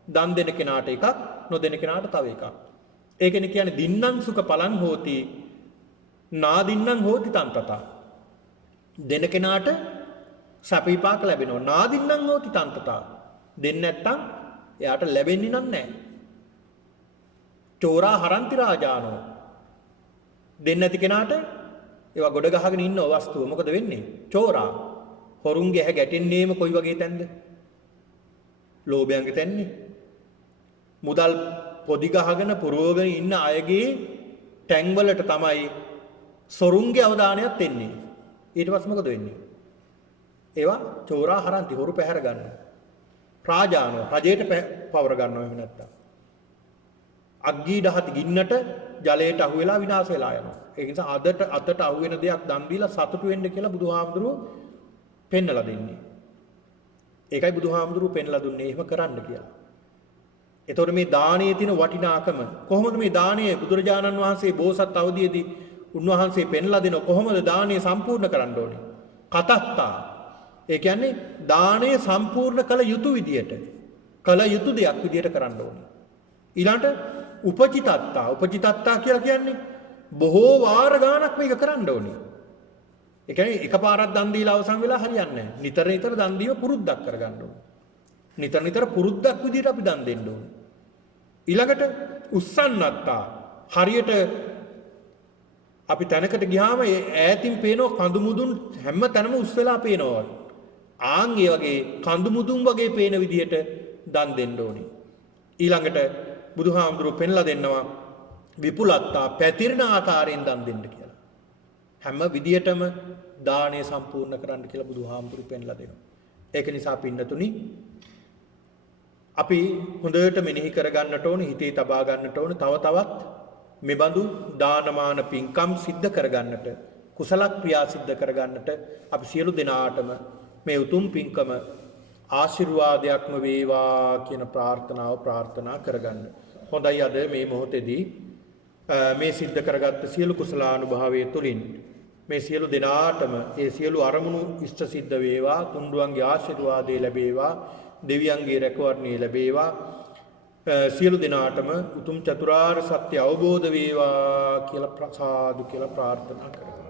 දන් දෙන කෙනාට එකක්, නොදෙන කෙනාට තව එකක්. ඒකනේ කියන්නේ දින්නම් සුඛ පලං හෝති නාදින්නම් හෝති තන්තතා. දෙන කෙනාට සැප විපාක ලැබෙනවා. නාදින්නම් හෝති තන්තතා. දෙන්නේ නැත්තම් එයාට ලැබෙන්නේ නැහැ. චෝරා හරන්ති රාජානෝ. දෙන්නේ නැති කෙනාට ඒවා ගොඩ ගහගෙන ඉන්න වස්තුව මොකද වෙන්නේ? චෝරා. හොරුන්ගේ ඇහැ ගැටෙන්නේම කොයි වගේ තැනද? ලෝභයන්ගේ තැන්නේ. මුදල් පොඩි ගහගෙන පුරවගෙන ඉන්න අයගේ ටැංවලට තමයි සොරුන්ගේ අවධානයත් එන්නේ. ඊට පස්සේ මොකද වෙන්නේ? ඒවා චෝරා හරන්ති හොරු පැහැර ගන්නවා. රාජානෝ රජයට පවර ගන්නවා එහෙම නැත්තම්. අග්ගී දහති ගින්නට ජලයට අහු වෙලා විනාශ වෙලා යනවා. ඒ නිසා අතට අහු වෙන දෙයක් දන් දීලා සතුටු වෙන්න කියලා බුදුහාමුදුරුවෝ පෙන්නලා දෙන්නේ. ඒකයි බුදුහාමුදුරුවෝ පෙන්නලා දුන්නේ එහෙම කරන්න කියලා. එතකොට මේ දානයේ තියෙන වටිනාකම කොහොමද මේ දානය බුදුරජාණන් වහන්සේ බෝසත් අවදීයේදී උන්වහන්සේ පෙන්ලා දෙන කොහොමද දානය සම්පූර්ණ කරන්න ඕනේ? කතත්තා. ඒ කියන්නේ දානය සම්පූර්ණ කළ යුතු විදියට කළ යුතු දෙයක් විදියට කරන්න ඕනේ. ඊළඟට උපචිතත්තා. උපචිතත්තා කියලා කියන්නේ බොහෝ වාර ගාණක් මේක කරන්න ඕනේ. ඒ කියන්නේ එකපාරක් දන් දීලා අවසන් වෙලා හරියන්නේ නැහැ. නිතර නිතර දන් දීව පුරුද්දක් කරගන්න ඕනේ. නිතර නිතර පුරුද්දක් විදියට අපි දන් දෙන්න ඕනේ. ඊළඟට උස්සන්නත්තා. හරියට අපි තැනකට ගියාම ඈතින් පේන කඳු මුදුන් හැම තැනම උස් වෙලා පේනවා. ආන් ඒ වගේ කඳු මුදුන් වගේ පේන විදියට දන් දෙන්න ඕනේ. ඊළඟට බුදුහාමුදුරුවෝ පෙන්ලා දෙන්නවා විපුලත්තා පැතිරෙන ආකාරයෙන් දන් දෙන්න කියලා. හැම විදියටම දාණය සම්පූර්ණ කරන්න කියලා බුදුහාමුදුරුවෝ පෙන්ලා දෙනවා. ඒක නිසා පින්නතුනි අපි හොඳට මෙනෙහි කරගන්නට ඕනේ, හිතේ තබා ගන්නට ඕනේ තව තවත් මෙබඳු දානමාන පින්කම් සිද්ධ කරගන්නට, කුසල ක්‍රියා සිද්ධ කරගන්නට අපි සියලු දෙනාටම මේ උතුම් පින්කම ආශිර්වාදයක්ම වේවා කියන ප්‍රාර්ථනාව ප්‍රාර්ථනා කරගන්න. හොඳයි අද මේ මොහොතේදී මේ සිද්ධ කරගත්ත සියලු කුසලානුභාවයේ තුලින් මේ සියලු දෙනාටම ඒ සියලු අරමුණු ඉෂ්ට සිද්ධ වේවා, තුන්ඩුවන්ගේ ආශිර්වාදය ලැබේවා, දෙවියන්ගේ රැකවරණය ලැබේවා. සියලු දෙනාටම උතුම් චතුරාර්ය සත්‍ය අවබෝධ වේවා කියලා ප්‍රසාදු කියලා ප්‍රාර්ථනා කරමු.